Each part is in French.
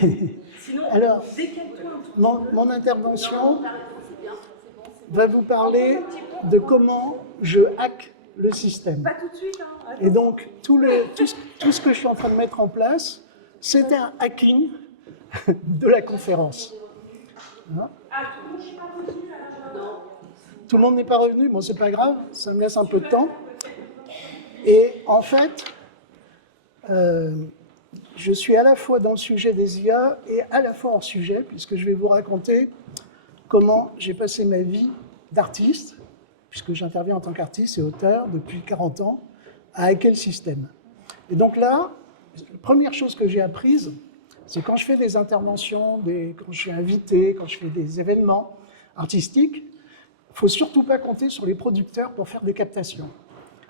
Sinon, Alors, décale-toi un tout mon intervention va vous parler de comment je hack le système. Pas tout de suite, hein. Et donc, tout ce que je suis en train de mettre en place, c'est un hacking de la conférence. Hein? Tout le monde n'est pas revenu, bon, c'est pas grave, ça me laisse un peu de temps. Et en fait, je suis à la fois dans le sujet des IA et à la fois hors sujet, puisque je vais vous raconter comment j'ai passé ma vie d'artiste, puisque j'interviens en tant qu'artiste et auteur depuis 40 ans, à hacker le système. Et donc là, la première chose que j'ai apprise, c'est quand je fais des interventions, quand je suis invité, quand je fais des événements artistiques, il ne faut surtout pas compter sur les producteurs pour faire des captations.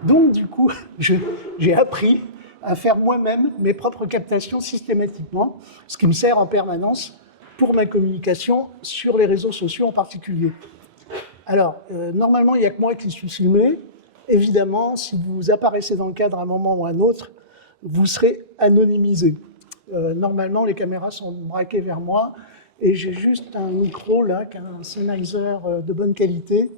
Donc du coup, j'ai appris à faire moi-même mes propres captations systématiquement, ce qui me sert en permanence pour ma communication sur les réseaux sociaux en particulier. Alors, normalement, il n'y a que moi qui suis filmé. Évidemment, si vous apparaissez dans le cadre à un moment ou à un autre, vous serez anonymisé. Normalement, les caméras sont braquées vers moi et j'ai juste un micro là, qui a un Sennheiser de bonne qualité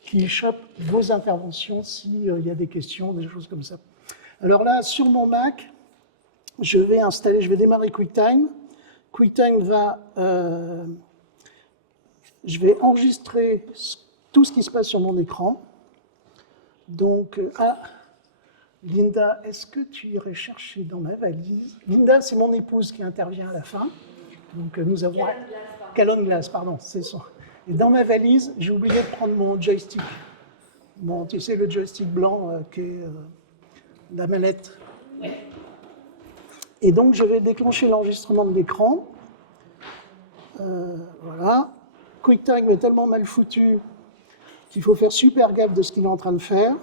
qui chope vos interventions s'il y a des questions, des choses comme ça. Alors là, sur mon Mac, je vais démarrer QuickTime. QuickTime je vais enregistrer tout ce qui se passe sur mon écran. Donc, Linda, est-ce que tu irais chercher dans ma valise? Linda, c'est mon épouse qui intervient à la fin. Donc, nous avons... Calonne Glass, pardon, c'est son... Et dans ma valise, j'ai oublié de prendre mon joystick. Tu sais, le joystick blanc qui est la manette. Et donc, je vais déclencher l'enregistrement de l'écran. Voilà. QuickTime est tellement mal foutu qu'il faut faire super gaffe de ce qu'il est en train de faire.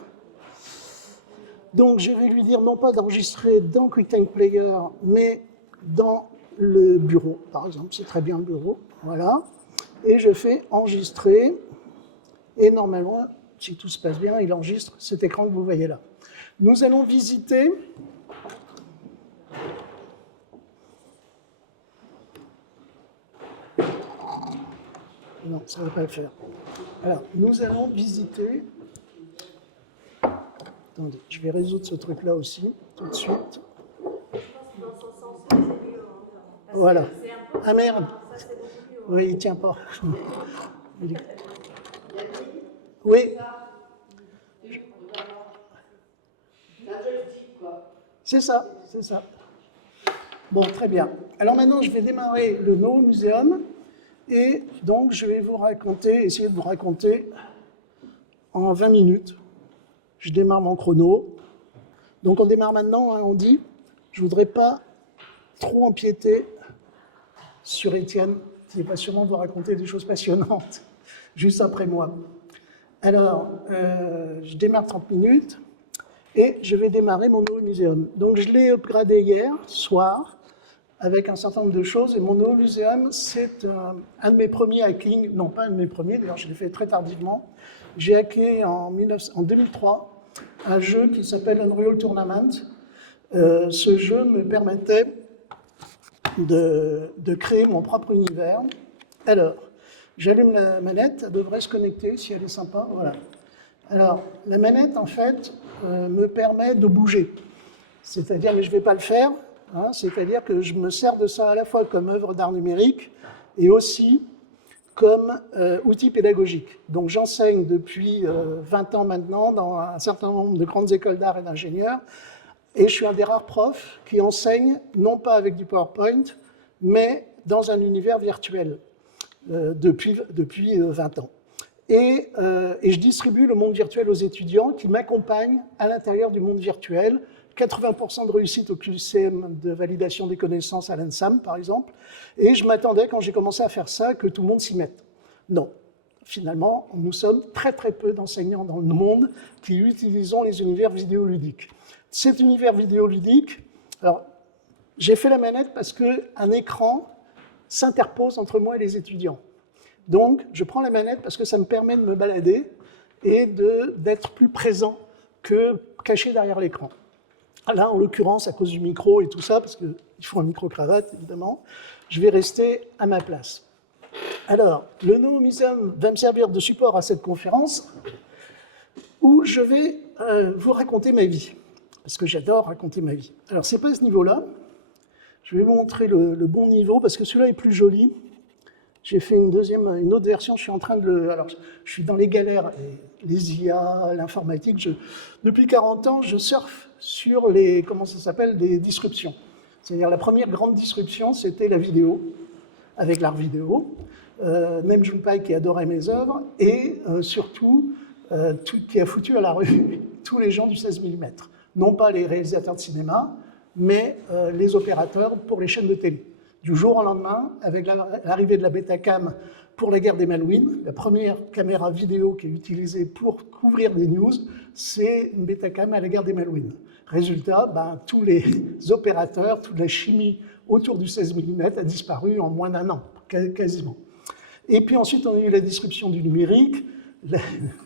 Donc, je vais lui dire non pas d'enregistrer dans QuickTime Player, mais dans le bureau, par exemple. C'est très bien le bureau. Voilà. Et je fais enregistrer. Et normalement, si tout se passe bien, il enregistre cet écran que vous voyez là. Nous allons visiter... Non, ça ne va pas le faire. Alors, nous allons visiter... Attendez, je vais résoudre ce truc-là aussi, tout de suite. Voilà. Ah merde. Oui, il ne tient pas. Oui. C'est ça, c'est ça. Bon, très bien. Alors maintenant, je vais démarrer le No Museum. Et donc, je vais essayer de vous raconter en 20 minutes. Je démarre mon chrono. Donc, on démarre maintenant, hein, on dit. Je ne voudrais pas trop empiéter sur Étienne, qui va sûrement vous raconter des choses passionnantes, juste après moi. Alors, je démarre 30 minutes et je vais démarrer mon No Museum. Donc, je l'ai upgradé hier soir, avec un certain nombre de choses. Et mon No Museum, c'est un de mes premiers hackings, non pas un de mes premiers, d'ailleurs je l'ai fait très tardivement. J'ai hacké en 2003 un jeu qui s'appelle Unreal Tournament. Ce jeu me permettait de créer mon propre univers. Alors, j'allume la manette, elle devrait se connecter si elle est sympa, voilà. Alors, la manette, en fait, me permet de bouger. C'est-à-dire, mais je ne vais pas le faire, hein, c'est-à-dire que je me sers de ça à la fois comme œuvre d'art numérique et aussi comme outil pédagogique. Donc j'enseigne depuis 20 ans maintenant dans un certain nombre de grandes écoles d'art et d'ingénieurs, et je suis un des rares profs qui enseigne non pas avec du PowerPoint, mais dans un univers virtuel depuis 20 ans. Et je distribue le monde virtuel aux étudiants qui m'accompagnent à l'intérieur du monde virtuel. 80% de réussite au QCM de validation des connaissances à l'ENSAM, par exemple. Et je m'attendais, quand j'ai commencé à faire ça, que tout le monde s'y mette. Non. Finalement, nous sommes très très peu d'enseignants dans le monde qui utilisons les univers vidéoludiques. Cet univers vidéoludique, alors, j'ai fait la manette parce qu'un écran s'interpose entre moi et les étudiants. Donc, je prends la manette parce que ça me permet de me balader et d'être plus présent que caché derrière l'écran. Là, en l'occurrence, à cause du micro et tout ça, parce que il faut un micro-cravate, évidemment, je vais rester à ma place. Alors, le No Museum va me servir de support à cette conférence où je vais vous raconter ma vie, parce que j'adore raconter ma vie. Alors, ce n'est pas ce niveau-là. Je vais vous montrer le bon niveau, parce que celui-là est plus joli. J'ai fait une autre version, je suis en train de le... Alors, je suis dans les galères, les IA, l'informatique. Depuis 40 ans, je surfe sur les, comment ça s'appelle, des disruptions. C'est-à-dire la première grande disruption, c'était la vidéo, avec l'art vidéo. Même Junpei qui adorait mes œuvres, et surtout, qui a foutu à la rue tous les gens du 16 mm. Non pas les réalisateurs de cinéma, mais les opérateurs pour les chaînes de télé. Du jour au lendemain, avec l'arrivée de la Betacam pour la guerre des Malouines, la première caméra vidéo qui est utilisée pour couvrir des news, c'est une Betacam à la guerre des Malouines. Résultat, tous les opérateurs, toute la chimie autour du 16 mm a disparu en moins d'1 an, quasiment. Et puis ensuite, on a eu la disruption du numérique,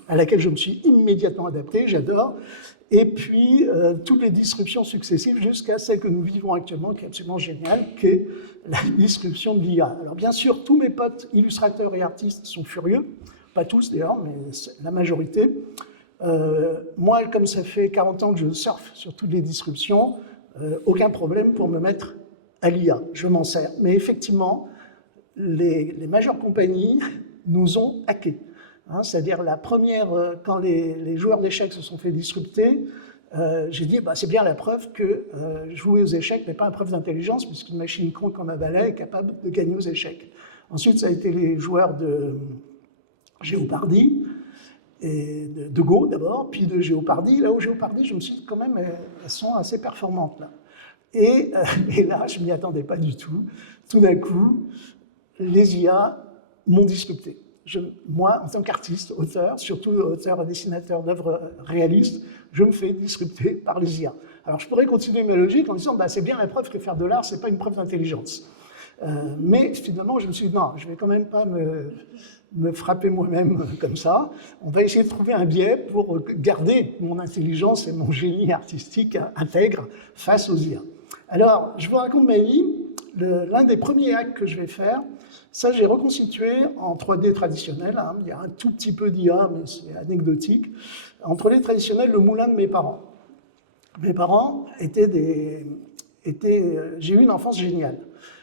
à laquelle je me suis immédiatement adapté, j'adore. Et puis, toutes les disruptions successives jusqu'à celle que nous vivons actuellement, qui est absolument géniale, qui est la disruption de l'IA. Alors bien sûr, tous mes potes illustrateurs et artistes sont furieux, pas tous d'ailleurs, mais la majorité. Moi, comme ça fait 40 ans que je surfe sur toutes les disruptions, aucun problème pour me mettre à l'IA, je m'en sers. Mais effectivement, les majeures compagnies nous ont hackés. C'est-à-dire la première, quand les joueurs d'échecs se sont fait disrupter, j'ai dit c'est bien la preuve que jouer aux échecs n'est pas une preuve d'intelligence, puisqu'une machine con comme un balai est capable de gagner aux échecs. Ensuite, ça a été les joueurs de Jeopardy, et de Go d'abord, puis de Jeopardy. Là où Jeopardy, je me suis dit quand même, elles sont assez performantes là. Et là, je ne m'y attendais pas du tout. Tout d'un coup, les IA m'ont disrupté. Moi, en tant qu'artiste, auteur, surtout auteur et dessinateur d'œuvres réalistes, je me fais disrupter par les IA. Alors je pourrais continuer ma logique en disant c'est bien la preuve que faire de l'art, c'est pas une preuve d'intelligence. Mais finalement, je me suis dit non, je vais quand même pas me frapper moi-même comme ça. On va essayer de trouver un biais pour garder mon intelligence et mon génie artistique intègre face aux IA. Alors, je vous raconte ma vie. L'un des premiers hacks que je vais faire, ça j'ai reconstitué en 3D traditionnel, il y a un tout petit peu d'IA, mais c'est anecdotique. En 3D traditionnel, le moulin de mes parents. Mes parents j'ai eu une enfance géniale.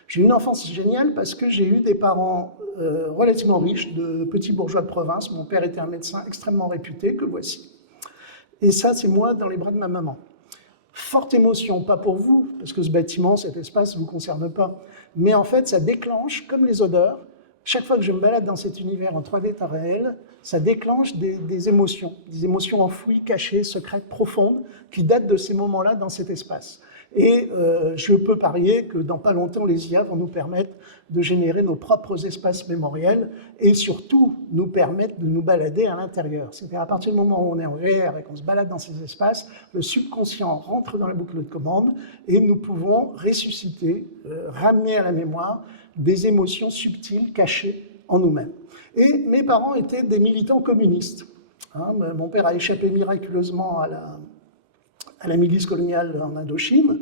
J'ai eu une enfance géniale parce que j'ai eu des parents relativement riches, de petits bourgeois de province. Mon père était un médecin extrêmement réputé, que voici. Et ça, c'est moi dans les bras de ma maman. Forte émotion, pas pour vous, parce que ce bâtiment, cet espace ne vous concerne pas. Mais en fait, ça déclenche, comme les odeurs, chaque fois que je me balade dans cet univers en 3D temps réel, ça déclenche des émotions enfouies, cachées, secrètes, profondes, qui datent de ces moments-là dans cet espace. Et je peux parier que dans pas longtemps, les IA vont nous permettre de générer nos propres espaces mémoriels et surtout nous permettre de nous balader à l'intérieur. C'est-à-dire à partir du moment où on est en VR et qu'on se balade dans ces espaces, le subconscient rentre dans la boucle de commande et nous pouvons ressusciter, ramener à la mémoire des émotions subtiles cachées en nous-mêmes. Et mes parents étaient des militants communistes. Mon père a échappé miraculeusement à la milice coloniale en Indochine,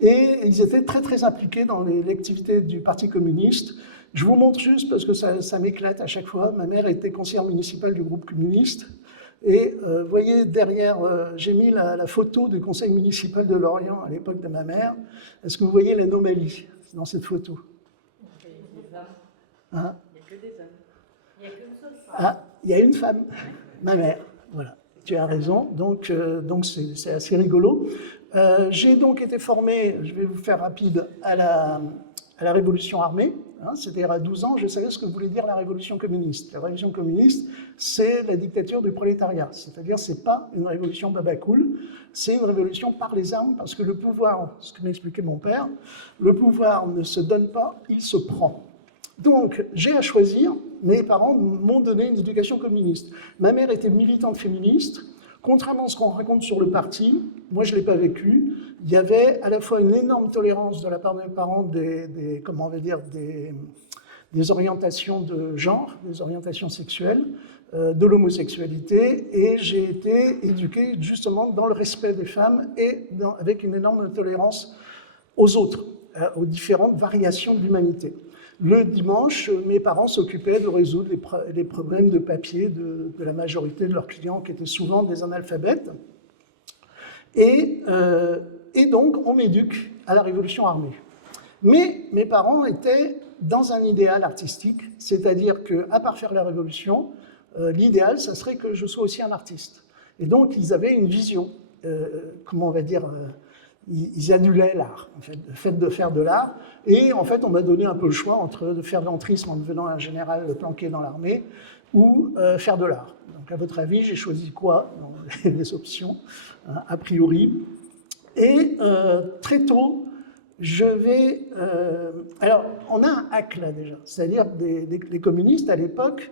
et ils étaient très très impliqués dans l'activité du Parti communiste. Je vous montre juste parce que ça m'éclate à chaque fois. Ma mère était conseillère municipale du groupe communiste, et vous voyez derrière, j'ai mis la photo du conseil municipal de Lorient à l'époque de ma mère. Est-ce que vous voyez l'anomalie dans cette photo? Il n'y a que des hommes. Il n'y a qu'une seule femme. Il y a une femme, ma mère, voilà. Tu as raison, donc c'est assez rigolo. J'ai donc été formé, je vais vous faire rapide, à la révolution armée. C'est-à-dire à 12 ans, je savais ce que voulait dire la révolution communiste. La révolution communiste, c'est la dictature du prolétariat. C'est-à-dire ce n'est pas une révolution babacool, c'est une révolution par les armes, parce que le pouvoir, ce que m'expliquait mon père, le pouvoir ne se donne pas, il se prend. Donc, j'ai à choisir, mes parents m'ont donné une éducation communiste. Ma mère était militante féministe. Contrairement à ce qu'on raconte sur le parti, moi je ne l'ai pas vécu, il y avait à la fois une énorme tolérance de la part de mes parents des orientations de genre, des orientations sexuelles, de l'homosexualité, et j'ai été éduqué justement dans le respect des femmes et avec une énorme tolérance aux autres. aux différentes variations de l'humanité. Le dimanche, mes parents s'occupaient de résoudre les problèmes de papier de la majorité de leurs clients qui étaient souvent des analphabètes. Et donc, on m'éduque à la révolution armée. Mais mes parents étaient dans un idéal artistique, c'est-à-dire qu'à part faire la révolution, l'idéal, ça serait que je sois aussi un artiste. Et donc, ils avaient une vision, comment on va dire, ils annulaient l'art, en fait, le fait de faire de l'art. Et en fait, on m'a donné un peu le choix entre de faire de l'entrisme en devenant un général planqué dans l'armée ou faire de l'art. Donc, à votre avis, j'ai choisi quoi dans les options, hein, a priori. Et très tôt, je vais... alors, on a un hack là déjà, c'est-à-dire les communistes à l'époque,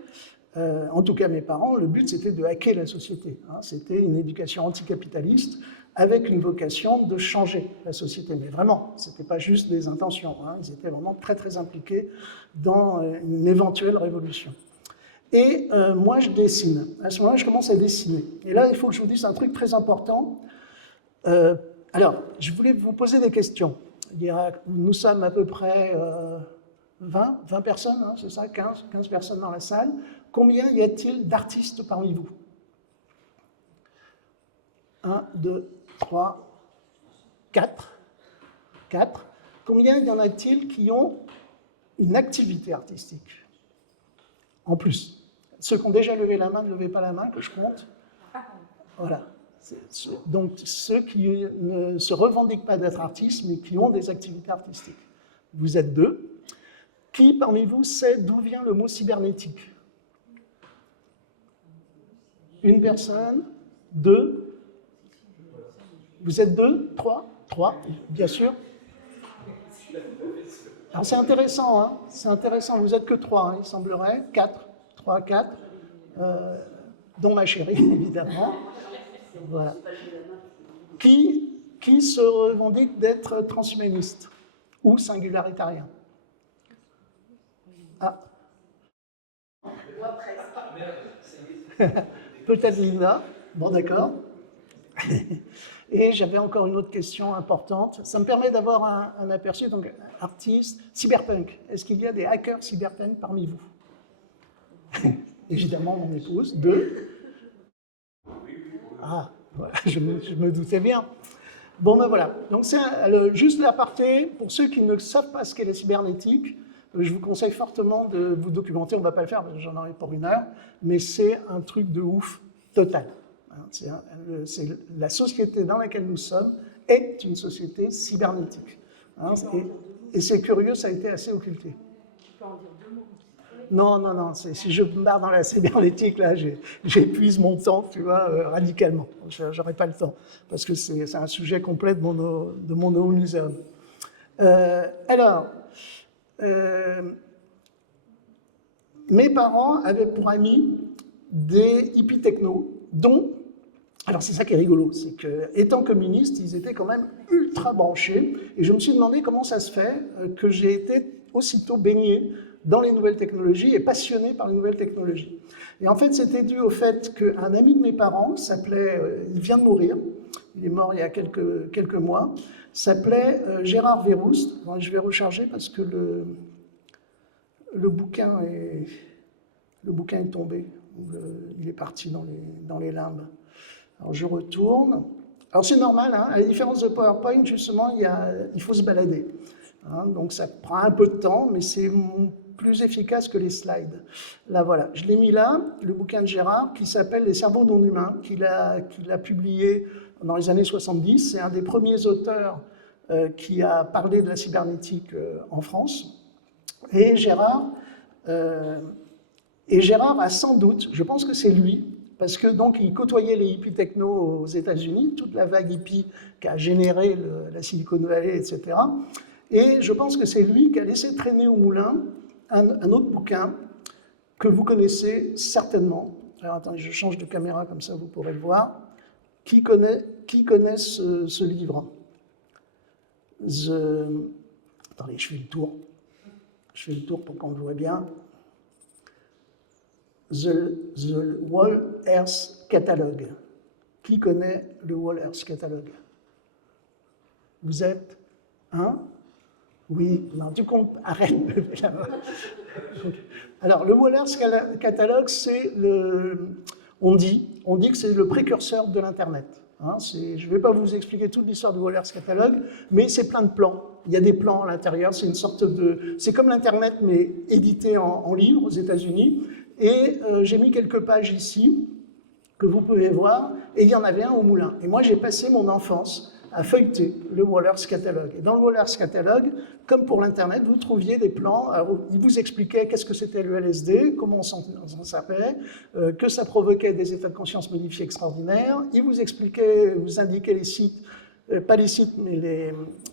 en tout cas mes parents, le but c'était de hacker la société. Hein, c'était une éducation anticapitaliste avec une vocation de changer la société. Mais vraiment, ce n'était pas juste des intentions, hein, ils étaient vraiment très très impliqués dans une éventuelle révolution. Et moi je dessine. À ce moment-là, je commence à dessiner. Et là, il faut que je vous dise un truc très important. Alors, je voulais vous poser des questions. Nous sommes à peu près 20 personnes, hein, c'est ça, 15 personnes dans la salle. Combien y a-t-il d'artistes parmi vous? 1, 2, 3, 4. 4. Combien y en a-t-il qui ont une activité artistique? En plus. Ceux qui ont déjà levé la main, ne levez pas la main, que je compte. Voilà. Donc, ceux qui ne se revendiquent pas d'être artistes, mais qui ont des activités artistiques. Vous êtes 2. Qui, parmi vous, sait d'où vient le mot cybernétique? Une personne, 2. Vous êtes 2, 3, 3, bien sûr. Alors, c'est intéressant, hein, c'est intéressant. Vous n'êtes que 3, hein, il semblerait. 4, 3, 4. Dont ma chérie, évidemment. Voilà. Qui se revendique d'être transhumaniste ou singularitarien? Ah. Moi, presque. Peut-être Lina. Bon, d'accord. Et j'avais encore une autre question importante. Ça me permet d'avoir un aperçu. Donc, artiste, cyberpunk. Est-ce qu'il y a des hackers cyberpunk parmi vous? Évidemment, mon épouse. 2. Ah, voilà, je me doutais bien. Bon, ben voilà. Donc, c'est juste l'aparté. Pour ceux qui ne savent pas ce qu'est la cybernétique, je vous conseille fortement de vous documenter. On ne va pas le faire parce que j'en aurai pour 1 heure, mais c'est un truc de ouf total. La société dans laquelle nous sommes est une société cybernétique. Hein, et c'est curieux, ça a été assez occulté. Tu peux en dire 2 mots? Non, si je me barre dans la cybernétique, là, j'épuise mon temps, tu vois, radicalement. J'aurai pas le temps, parce que c'est un sujet complet de mon No Museum. Mes parents avaient pour amis des hippies techno, dont, alors c'est ça qui est rigolo, c'est qu'étant communistes, ils étaient quand même ultra branchés, et je me suis demandé comment ça se fait que j'ai été aussitôt baigné dans les nouvelles technologies et passionné par les nouvelles technologies. Et en fait, c'était dû au fait qu'un ami de mes parents s'appelait, il vient de mourir, il est mort il y a quelques mois, s'appelait Gérard Verhulst. Bon, je vais recharger parce que le bouquin est tombé, il est parti dans les limbes. Alors je retourne. Alors c'est normal, hein, à la différence de PowerPoint, justement, il faut se balader. Hein, donc ça prend un peu de temps, mais c'est plus efficace que les slides. Là, voilà, je l'ai mis là, le bouquin de Gérard, qui s'appelle « Les cerveaux non humains », qu'il a publié dans les années 70. C'est un des premiers auteurs qui a parlé de la cybernétique en France. Et Gérard a sans doute, je pense que c'est lui, parce que donc il côtoyait les hippies techno aux États-Unis, toute la vague hippie qui a généré la Silicon Valley, etc. Et je pense que c'est lui qui a laissé traîner au moulin un autre bouquin que vous connaissez certainement. Alors attendez, je change de caméra comme ça vous pourrez le voir. Qui connaît ce livre? Attendez, je fais le tour. Je fais le tour pour qu'on le voit bien. The Whole Earth Catalogue. Qui connaît le Whole Earth Catalogue? Vous êtes 1, Oui, non, tu comptes, arrête. Alors, le Wallers Catalogue, c'est on dit que c'est le précurseur de l'Internet. Hein, je ne vais pas vous expliquer toute l'histoire du Wallers Catalogue, mais c'est plein de plans. Il y a des plans à l'intérieur, c'est une sorte de... C'est comme l'Internet, mais édité en livre aux États-Unis. Et j'ai mis quelques pages ici que vous pouvez voir, et il y en avait un au Moulin. Et moi, j'ai passé mon enfance à feuilleter le Wallers Catalogue. Et dans le Wallers Catalogue, comme pour l'Internet, vous trouviez des plans. Alors, il vous expliquait qu'est-ce que c'était le LSD, comment on s'en servait, que ça provoquait des états de conscience modifiés extraordinaires. Il vous expliquait, vous indiquait les sites, pas les sites, mais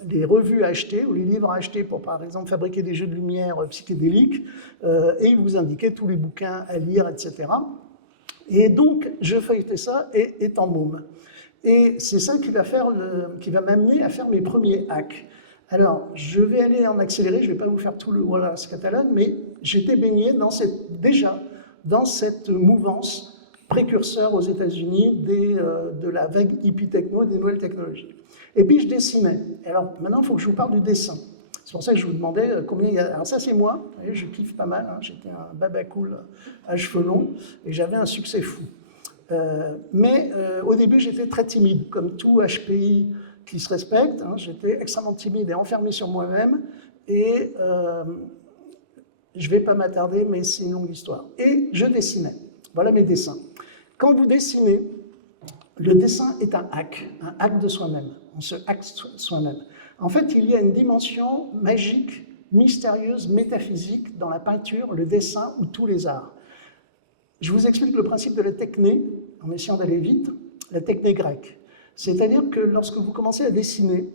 les revues à acheter, ou les livres à acheter pour, par exemple, fabriquer des jeux de lumière psychédéliques, et il vous indiquait tous les bouquins à lire, etc. Et donc, je feuilletais ça et étant môme. Et c'est ça qui va m'amener à faire mes premiers hacks. Alors, je vais aller en accéléré, je ne vais pas vous faire tout le Wallers Catalogue, mais j'étais baigné déjà dans cette mouvance précurseur aux États-Unis de la vague hippie techno et des nouvelles technologies. Et puis, je dessinais. Alors, maintenant, il faut que je vous parle du dessin. C'est pour ça que je vous demandais combien il y a... Alors ça, c'est moi, vous voyez, je kiffe pas mal, hein. J'étais un baba cool à cheveux longs, et j'avais un succès fou. Mais au début, j'étais très timide, comme tout HPI qui se respecte. Hein, j'étais extrêmement timide et enfermé sur moi-même. Et je ne vais pas m'attarder, mais c'est une longue histoire. Et je dessinais. Voilà mes dessins. Quand vous dessinez, le dessin est un hack de soi-même. On se hack soi-même. En fait, il y a une dimension magique, mystérieuse, métaphysique dans la peinture, le dessin ou tous les arts. Je vous explique le principe de la techné, en essayant d'aller vite, la techné grecque. C'est-à-dire que lorsque vous commencez à dessiner,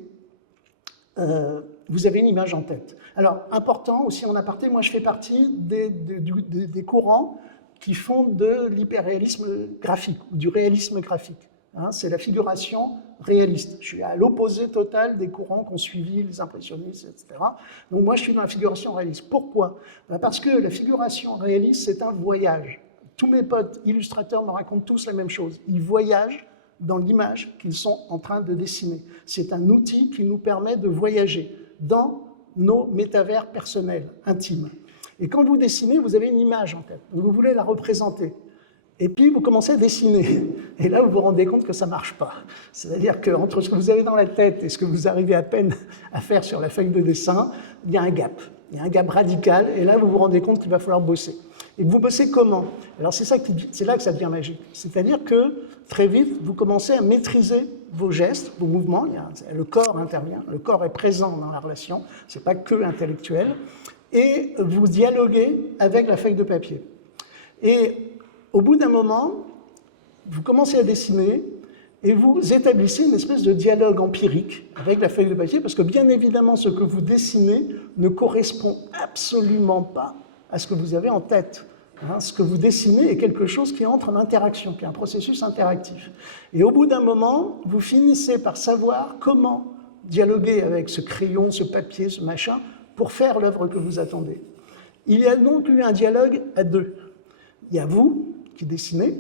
vous avez une image en tête. Alors, important aussi en aparté, moi je fais partie des courants qui font de l'hyperréalisme graphique, ou du réalisme graphique. Hein, c'est la figuration réaliste. Je suis à l'opposé total des courants qu'ont suivi les impressionnistes, etc. Donc moi je suis dans la figuration réaliste. Pourquoi? Parce que la figuration réaliste, c'est un voyage. Tous mes potes illustrateurs me racontent tous la même chose. Ils voyagent dans l'image qu'ils sont en train de dessiner. C'est un outil qui nous permet de voyager dans nos métavers personnels, intimes. Et quand vous dessinez, vous avez une image en tête. Vous voulez la représenter. Et puis, vous commencez à dessiner. Et là, vous vous rendez compte que ça ne marche pas. C'est-à-dire qu'entre ce que vous avez dans la tête et ce que vous arrivez à peine à faire sur la feuille de dessin, il y a un gap. Il y a un gap radical. Et là, vous vous rendez compte qu'il va falloir bosser. Et vous bossez comment? Alors, c'est là que ça devient magique. C'est-à-dire que, très vite, vous commencez à maîtriser vos gestes, vos mouvements. Le corps intervient. Le corps est présent dans la relation. Ce n'est pas que intellectuel. Et vous dialoguez avec la feuille de papier. Et au bout d'un moment, vous commencez à dessiner et vous établissez une espèce de dialogue empirique avec la feuille de papier, parce que bien évidemment, ce que vous dessinez ne correspond absolument pas à ce que vous avez en tête. Hein, ce que vous dessinez est quelque chose qui entre en interaction, qui est un processus interactif. Et au bout d'un moment, vous finissez par savoir comment dialoguer avec ce crayon, ce papier, ce machin, pour faire l'œuvre que vous attendez. Il y a donc eu un dialogue à deux. Il y a vous, qui dessinez,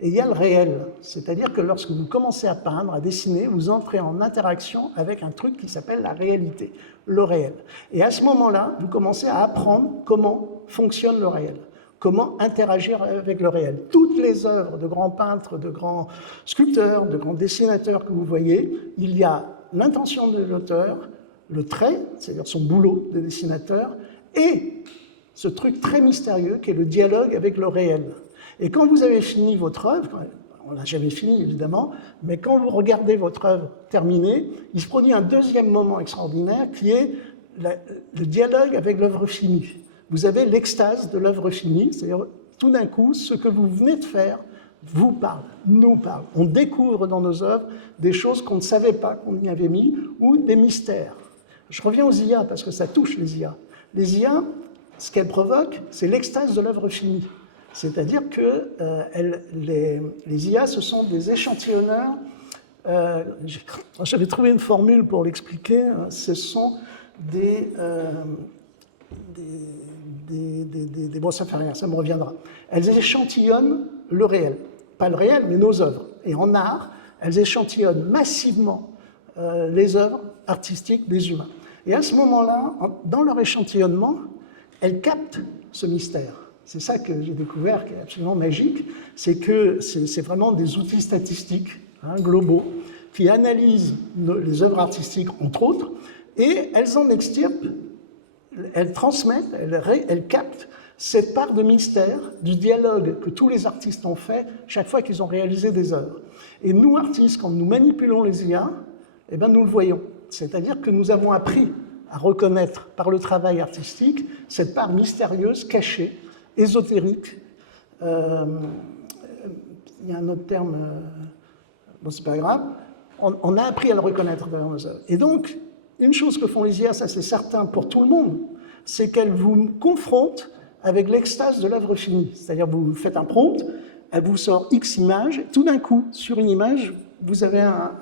et il y a le réel. C'est-à-dire que lorsque vous commencez à peindre, à dessiner, vous entrez en interaction avec un truc qui s'appelle la réalité, le réel. Et à ce moment-là, vous commencez à apprendre comment fonctionne le réel, comment interagir avec le réel. Toutes les œuvres de grands peintres, de grands sculpteurs, de grands dessinateurs que vous voyez, il y a l'intention de l'auteur, le trait, c'est-à-dire son boulot de dessinateur, et ce truc très mystérieux qui est le dialogue avec le réel. Et quand vous avez fini votre œuvre, on n'a jamais fini évidemment, mais quand vous regardez votre œuvre terminée, il se produit un deuxième moment extraordinaire qui est le dialogue avec l'œuvre finie. Vous avez l'extase de l'œuvre finie, c'est-à-dire tout d'un coup, ce que vous venez de faire vous parle, nous parle. On découvre dans nos œuvres des choses qu'on ne savait pas qu'on y avait mis, ou des mystères. Je reviens aux IA parce que ça touche les IA. Les IA, ce qu'elles provoquent, c'est l'extase de l'œuvre finie. C'est-à-dire que les IA, ce sont des échantillonneurs. J'avais trouvé une formule pour l'expliquer. Ce sont bon, ça ne fait rien, ça me reviendra. Elles échantillonnent le réel. Pas le réel, mais nos œuvres. Et en art, elles échantillonnent massivement les œuvres artistiques des humains. Et à ce moment-là, dans leur échantillonnement, elles captent ce mystère. C'est ça que j'ai découvert qui est absolument magique, c'est que c'est vraiment des outils statistiques globaux qui analysent les œuvres artistiques, entre autres, et elles en extirpent, elles transmettent, elles captent cette part de mystère du dialogue que tous les artistes ont fait chaque fois qu'ils ont réalisé des œuvres. Et nous, artistes, quand nous manipulons les IA, eh ben, nous le voyons. C'est-à-dire que nous avons appris à reconnaître par le travail artistique cette part mystérieuse, cachée, ésotérique. Il y a un autre terme, bon, c'est pas grave. On a appris à le reconnaître dans nos œuvres. Et donc, une chose que font les IA, ça c'est certain pour tout le monde, c'est qu'elles vous confrontent avec l'extase de l'œuvre finie. C'est-à-dire, vous faites un prompt, elle vous sort X images, tout d'un coup, sur une image, vous avez un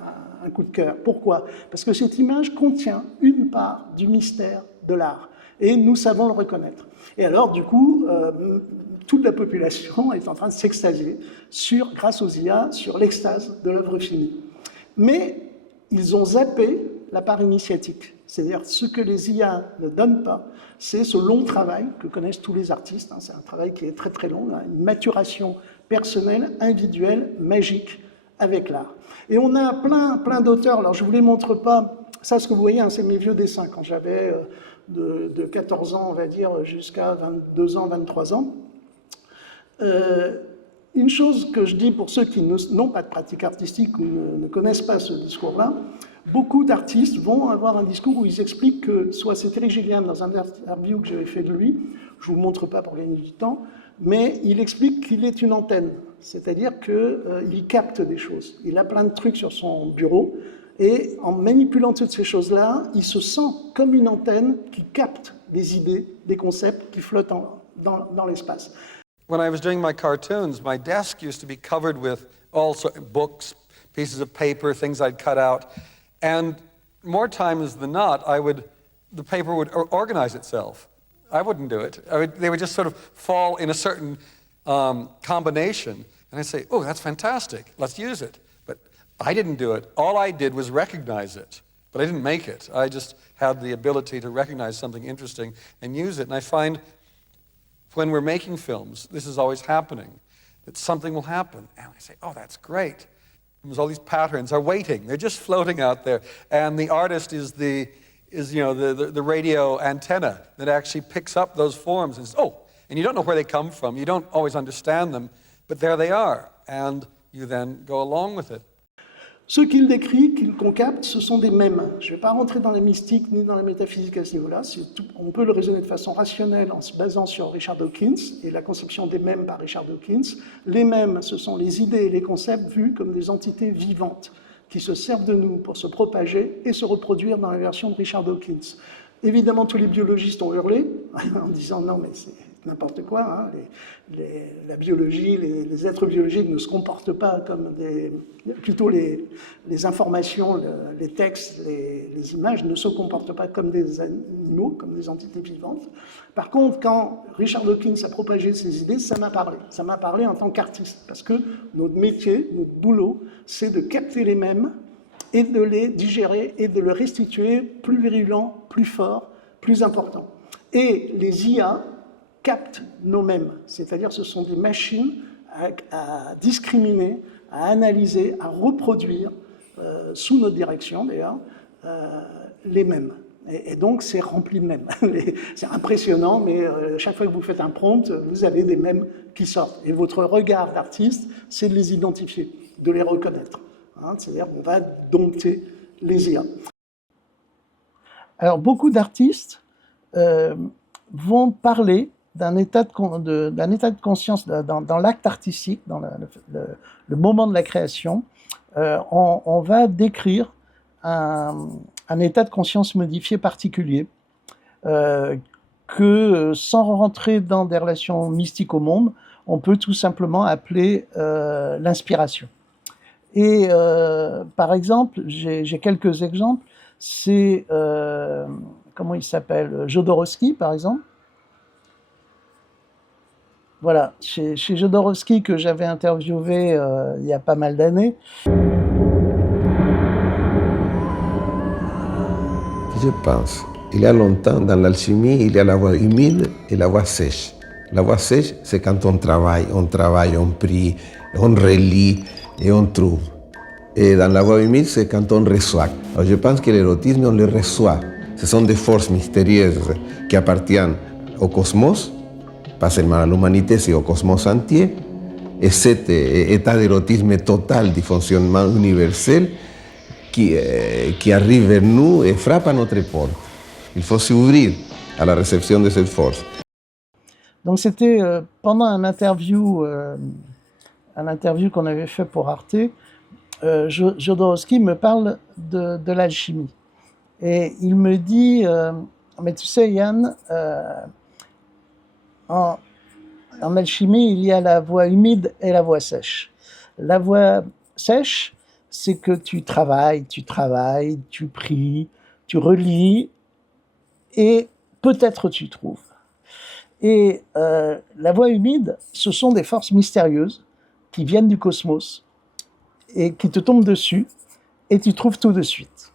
coup de cœur. Pourquoi? Parce que cette image contient une part du mystère de l'art. Et nous savons le reconnaître. Et alors, du coup, toute la population est en train de s'extasier grâce aux IA sur l'extase de l'œuvre finie. Mais ils ont zappé la part initiatique. C'est-à-dire, ce que les IA ne donnent pas, c'est ce long travail que connaissent tous les artistes. C'est un travail qui est très très long, une maturation personnelle, individuelle, magique avec l'art. Et on a plein d'auteurs. Alors, je ne vous les montre pas. Ça, ce que vous voyez, c'est mes vieux dessins. Quand j'avais de 14 ans, on va dire, jusqu'à 22 ans, 23 ans. Une chose que je dis pour ceux qui n'ont pas de pratique artistique ou ne connaissent pas ce discours-là, beaucoup d'artistes vont avoir un discours où ils expliquent que, soit c'est Terry Gilliam dans un interview que j'avais fait de lui, je ne vous le montre pas pour gagner du temps, mais il explique qu'il est une antenne, c'est-à-dire qu'il capte des choses. Il a plein de trucs sur son bureau, et en manipulant toutes ces choses-là, il se sent comme une antenne qui capte des idées, des concepts qui flottent dans l'espace. When I was doing my cartoons, my desk used to be covered with all sorts of books, pieces of paper, things I'd cut out. And more times than not, the paper would organize itself. I wouldn't do it. They would just sort of fall in a certain combination. And I'd say, oh, that's fantastic. Let's use it. But I didn't do it. All I did was recognize it. But I didn't make it. I just had the ability to recognize something interesting and use it. And I find when we're making films, this is always happening, that something will happen. And I say, oh, that's great. All these patterns are waiting. They're just floating out there. And the artist is the radio antenna that actually picks up those forms and says, oh, and you don't know where they come from. You don't always understand them, but there they are. And you then go along with it. Ce qu'il décrit, qu'on capte, ce sont des mèmes. Je ne vais pas rentrer dans la mystique ni dans la métaphysique à ce niveau-là. On peut le raisonner de façon rationnelle en se basant sur Richard Dawkins et la conception des mèmes par Richard Dawkins. Les mèmes, ce sont les idées et les concepts vus comme des entités vivantes qui se servent de nous pour se propager et se reproduire dans la version de Richard Dawkins. Évidemment, tous les biologistes ont hurlé en disant non, mais c'est n'importe quoi. La biologie, les êtres biologiques ne se comportent pas comme plutôt les informations, les textes, les images ne se comportent pas comme des animaux, comme des entités vivantes. Par contre, quand Richard Dawkins a propagé ses idées, ça m'a parlé. Ça m'a parlé en tant qu'artiste, parce que notre métier, notre boulot, c'est de capter les mèmes et de les digérer et de les restituer plus virulents, plus forts, plus importants. Et les IA captent nos mèmes, c'est-à-dire ce sont des machines à discriminer, à analyser, à reproduire, sous notre direction d'ailleurs, les mèmes. Et donc c'est rempli de mèmes. C'est impressionnant, mais chaque fois que vous faites un prompt, vous avez des mèmes qui sortent. Et votre regard d'artiste, c'est de les identifier, de les reconnaître. C'est-à-dire qu'on va dompter les IA. Alors beaucoup d'artistes vont parler d'un état de conscience dans l'acte artistique, dans le moment de la création. On va décrire un état de conscience modifié particulier que, sans rentrer dans des relations mystiques au monde, on peut tout simplement appeler l'inspiration. Et par exemple, j'ai quelques exemples, c'est, comment il s'appelle, Jodorowsky par exemple. Voilà, chez Jodorowsky que j'avais interviewé il y a pas mal d'années. Je pense. Il y a longtemps, dans l'alchimie, il y a la voie humide et la voie sèche. La voie sèche, c'est quand on travaille, on prie, on relit et on trouve. Et dans la voie humide, c'est quand on reçoit. Alors je pense que l'érotisme, on le reçoit. Ce sont des forces mystérieuses qui appartiennent au cosmos, pas seulement à l'humanité, c'est au cosmos entier. Et cet état d'érotisme total du fonctionnement universel qui arrive vers nous et frappe à notre porte. Il faut s'ouvrir à la réception de cette force. Donc c'était pendant un interview qu'on avait fait pour Arte, Jodorowsky me parle de l'alchimie. Et il me dit, mais tu sais Yann, en alchimie, il y a la voie humide et la voie sèche. La voie sèche, c'est que tu travailles, tu pries, tu relis, et peut-être tu trouves. Et la voie humide, ce sont des forces mystérieuses qui viennent du cosmos et qui te tombent dessus, et tu trouves tout de suite.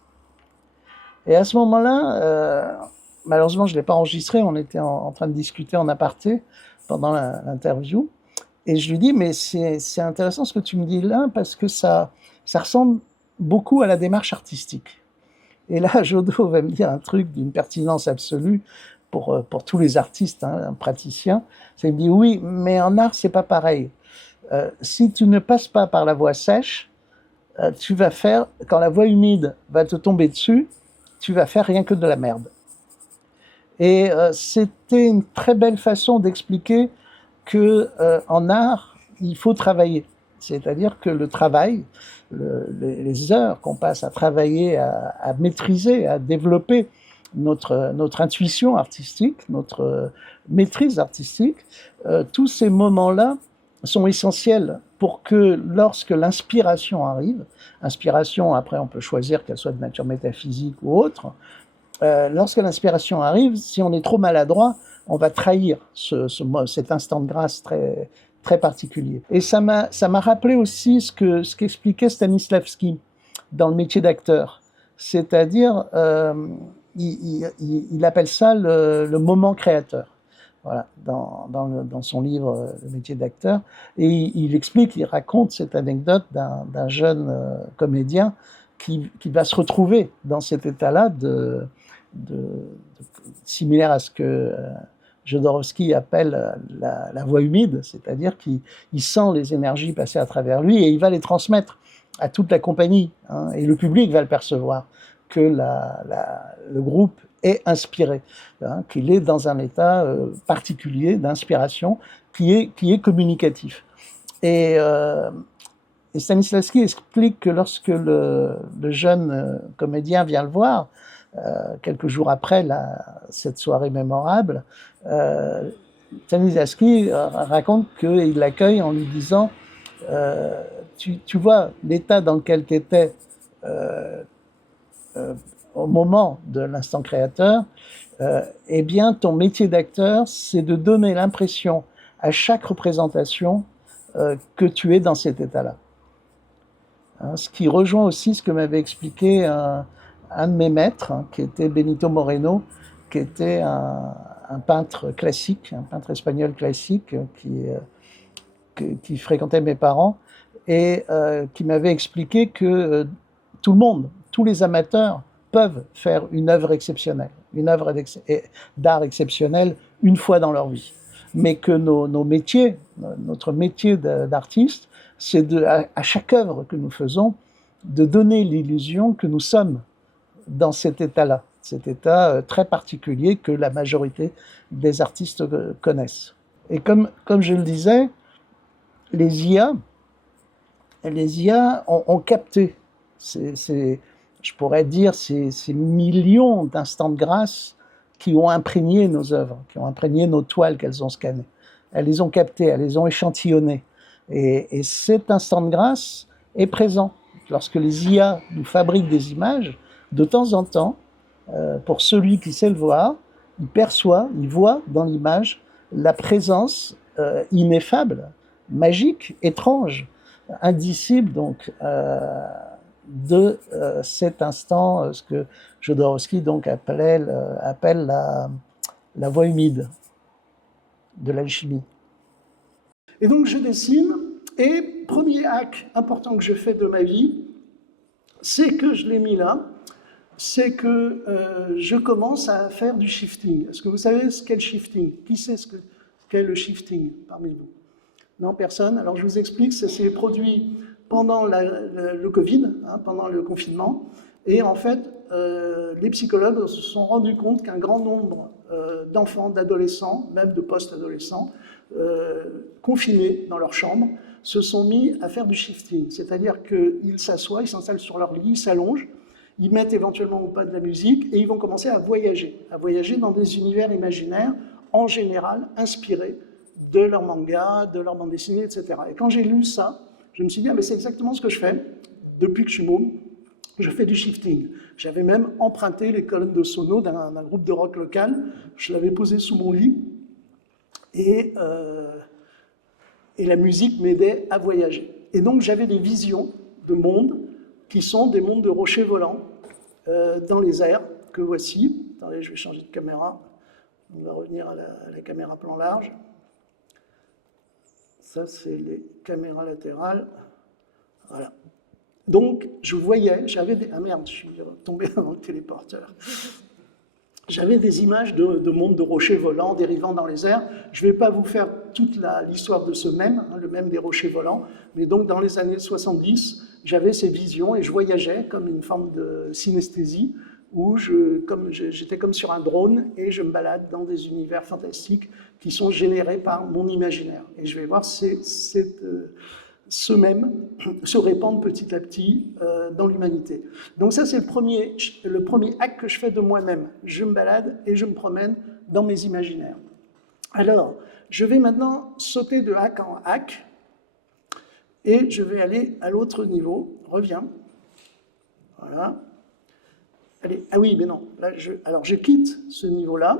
Et à ce moment-là, malheureusement, je ne l'ai pas enregistré, on était en train de discuter en aparté pendant l'interview, et je lui dis, mais c'est intéressant ce que tu me dis là, parce que ça ressemble beaucoup à la démarche artistique. Et là, Jodo va me dire un truc d'une pertinence absolue pour tous les artistes, hein, praticiens. Il me dit, oui, mais en art, c'est pas pareil. Si tu ne passes pas par la voie sèche, tu vas faire, quand la voie humide va te tomber dessus, tu vas faire rien que de la merde. Et c'était une très belle façon d'expliquer que en art, il faut travailler. C'est-à-dire que le travail, les heures qu'on passe à travailler, à maîtriser, à développer notre intuition artistique, notre maîtrise artistique, tous ces moments-là sont essentiels pour que lorsque l'inspiration arrive, inspiration, après on peut choisir qu'elle soit de nature métaphysique ou autre, lorsque l'inspiration arrive, si on est trop maladroit, on va trahir cet instant de grâce très, très particulier. Et ça m'a rappelé aussi ce qu'expliquait Stanislavski dans le métier d'acteur. C'est-à-dire, il appelle ça le moment créateur. Voilà, dans son livre Le métier d'acteur. Et il explique, il raconte cette anecdote d'un jeune comédien qui va se retrouver dans cet état-là similaire à ce que Jodorowsky appelle la voie humide, c'est-à-dire qu'il sent les énergies passer à travers lui et il va les transmettre à toute la compagnie, hein, et le public va le percevoir, que le groupe est inspiré, hein, qu'il est dans un état particulier d'inspiration qui est communicatif. Et Stanislavski explique que lorsque le jeune comédien vient le voir, quelques jours après cette soirée mémorable, Stanislavski raconte qu'il l'accueille en lui disant tu vois l'état dans lequel tu étais au moment de l'instant créateur, eh bien ton métier d'acteur, c'est de donner l'impression à chaque représentation que tu es dans cet état-là. Hein, ce qui rejoint aussi ce que m'avait expliqué un de mes maîtres, hein, qui était Benito Moreno, qui était un peintre classique, un peintre espagnol classique qui fréquentait mes parents et qui m'avait expliqué que tout le monde, tous les amateurs peuvent faire une œuvre exceptionnelle, une œuvre d'art exceptionnelle une fois dans leur vie. Mais que nos métiers, notre métier d'artiste, c'est à chaque œuvre que nous faisons, de donner l'illusion que nous sommes dans cet état-là, cet état très particulier que la majorité des artistes connaissent. Et comme je le disais, les IA ont capté je pourrais dire, ces millions d'instants de grâce qui ont imprégné nos œuvres, qui ont imprégné nos toiles qu'elles ont scannées. Elles les ont captées, elles les ont échantillonnées. Et cet instant de grâce est présent. Lorsque les IA nous fabriquent des images, de temps en temps, pour celui qui sait le voir, il perçoit, il voit dans l'image la présence ineffable, magique, étrange, indicible, donc de cet instant, ce que Jodorowsky donc appelle la voie humide de l'alchimie. Et donc je dessine, et premier hack important que je fais de ma vie, c'est que je l'ai mis là, c'est que je commence à faire du shifting. Est-ce que vous savez ce qu'est le shifting? Qui sait ce qu'est le shifting parmi vous? Non, personne? Alors je vous explique, ça s'est produit pendant le Covid, hein, pendant le confinement, et en fait, les psychologues se sont rendus compte qu'un grand nombre d'enfants, d'adolescents, même de post-adolescents, confinés dans leur chambre, se sont mis à faire du shifting, c'est-à-dire qu'ils s'assoient, ils s'installent sur leur lit, ils s'allongent, ils mettent éventuellement ou pas de la musique, et ils vont commencer à voyager dans des univers imaginaires, en général inspirés de leur manga, de leur bande dessinée, etc. Et quand j'ai lu ça, je me suis dit, ah, mais c'est exactement ce que je fais depuis que je suis môme. Je fais du shifting. J'avais même emprunté les colonnes de sono d'un groupe de rock local. Je l'avais posé sous mon lit. Et la musique m'aidait à voyager. Et donc j'avais des visions de mondes qui sont des mondes de rochers volants dans les airs, que voici. Attendez, je vais changer de caméra. On va revenir à la caméra plan large. Ça, c'est les caméras latérales. Voilà. Donc, je voyais, j'avais des... Ah merde, je suis tombé dans le téléporteur. J'avais des images de mondes de rochers volants dérivant dans les airs. Je ne vais pas vous faire toute l'histoire de ce mème, hein, le mème des rochers volants, mais donc dans les années 70, j'avais ces visions et je voyageais comme une forme de synesthésie où j'étais comme sur un drone et je me balade dans des univers fantastiques qui sont générés par mon imaginaire. Et je vais voir ce même se répandre petit à petit dans l'humanité. Donc ça, c'est le premier hack que je fais de moi-même. Je me balade et je me promène dans mes imaginaires. Alors, je vais maintenant sauter de hack en hack et je vais aller à l'autre niveau. Reviens. Voilà. Allez. Ah oui, mais non. Là, alors, je quitte ce niveau-là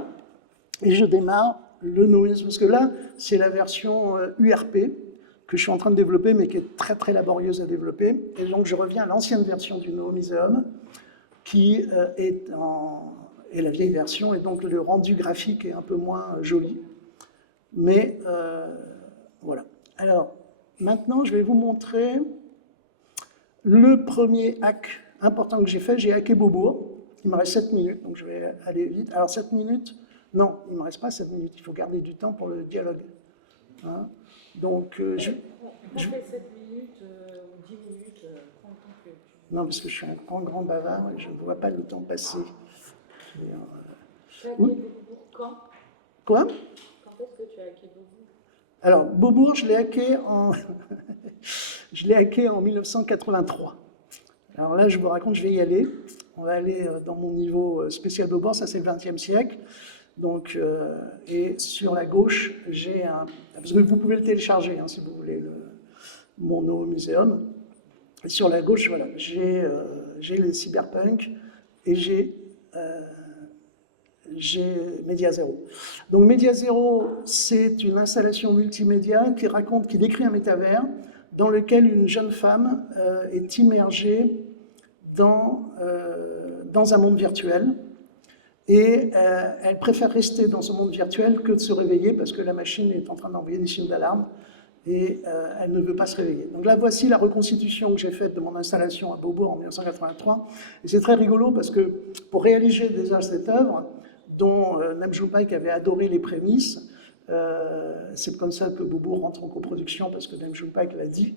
et je démarre le nomisme, parce que là, c'est la version URP que je suis en train de développer, mais qui est très très laborieuse à développer. Et donc je reviens à l'ancienne version du Noomuseum, qui est la vieille version, et donc le rendu graphique est un peu moins joli. Mais voilà. Alors, maintenant, je vais vous montrer le premier hack important que j'ai fait. J'ai hacké Beaubourg. Il me reste 7 minutes, donc je vais aller vite. Alors 7 minutes, non, il ne me reste pas 7 minutes. Il faut garder du temps pour le dialogue. Hein? Donc, on fait 7 minutes ou 10 minutes, prends le temps que tu veux. Non, parce que je suis un grand bavard et je ne vois pas le temps passer. Tu as hacké Oui. Beaubourg quand? Quoi? Quand est-ce que tu as hacké Beaubourg? Alors, Beaubourg, je l'ai hacké en 1983. Alors là, je vous raconte, je vais y aller. On va aller dans mon niveau spécial Beaubourg, ça c'est le XXe siècle. Donc, et sur la gauche, j'ai un... Parce que vous pouvez le télécharger, hein, si vous voulez, mon Noomuseum. Et sur la gauche, voilà, j'ai le cyberpunk et j'ai Média Zéro. Donc, Média Zéro, c'est une installation multimédia qui décrit un métavers dans lequel une jeune femme est immergée dans un monde virtuel. Et elle préfère rester dans ce monde virtuel que de se réveiller parce que la machine est en train d'envoyer des signes d'alarme et elle ne veut pas se réveiller. Donc là, voici la reconstitution que j'ai faite de mon installation à Beaubourg en 1983. Et c'est très rigolo parce que pour réaliser déjà cette œuvre, dont Nam June Paik avait adoré les prémices, c'est comme ça que Beaubourg rentre en coproduction parce que Nam June Paik l'a dit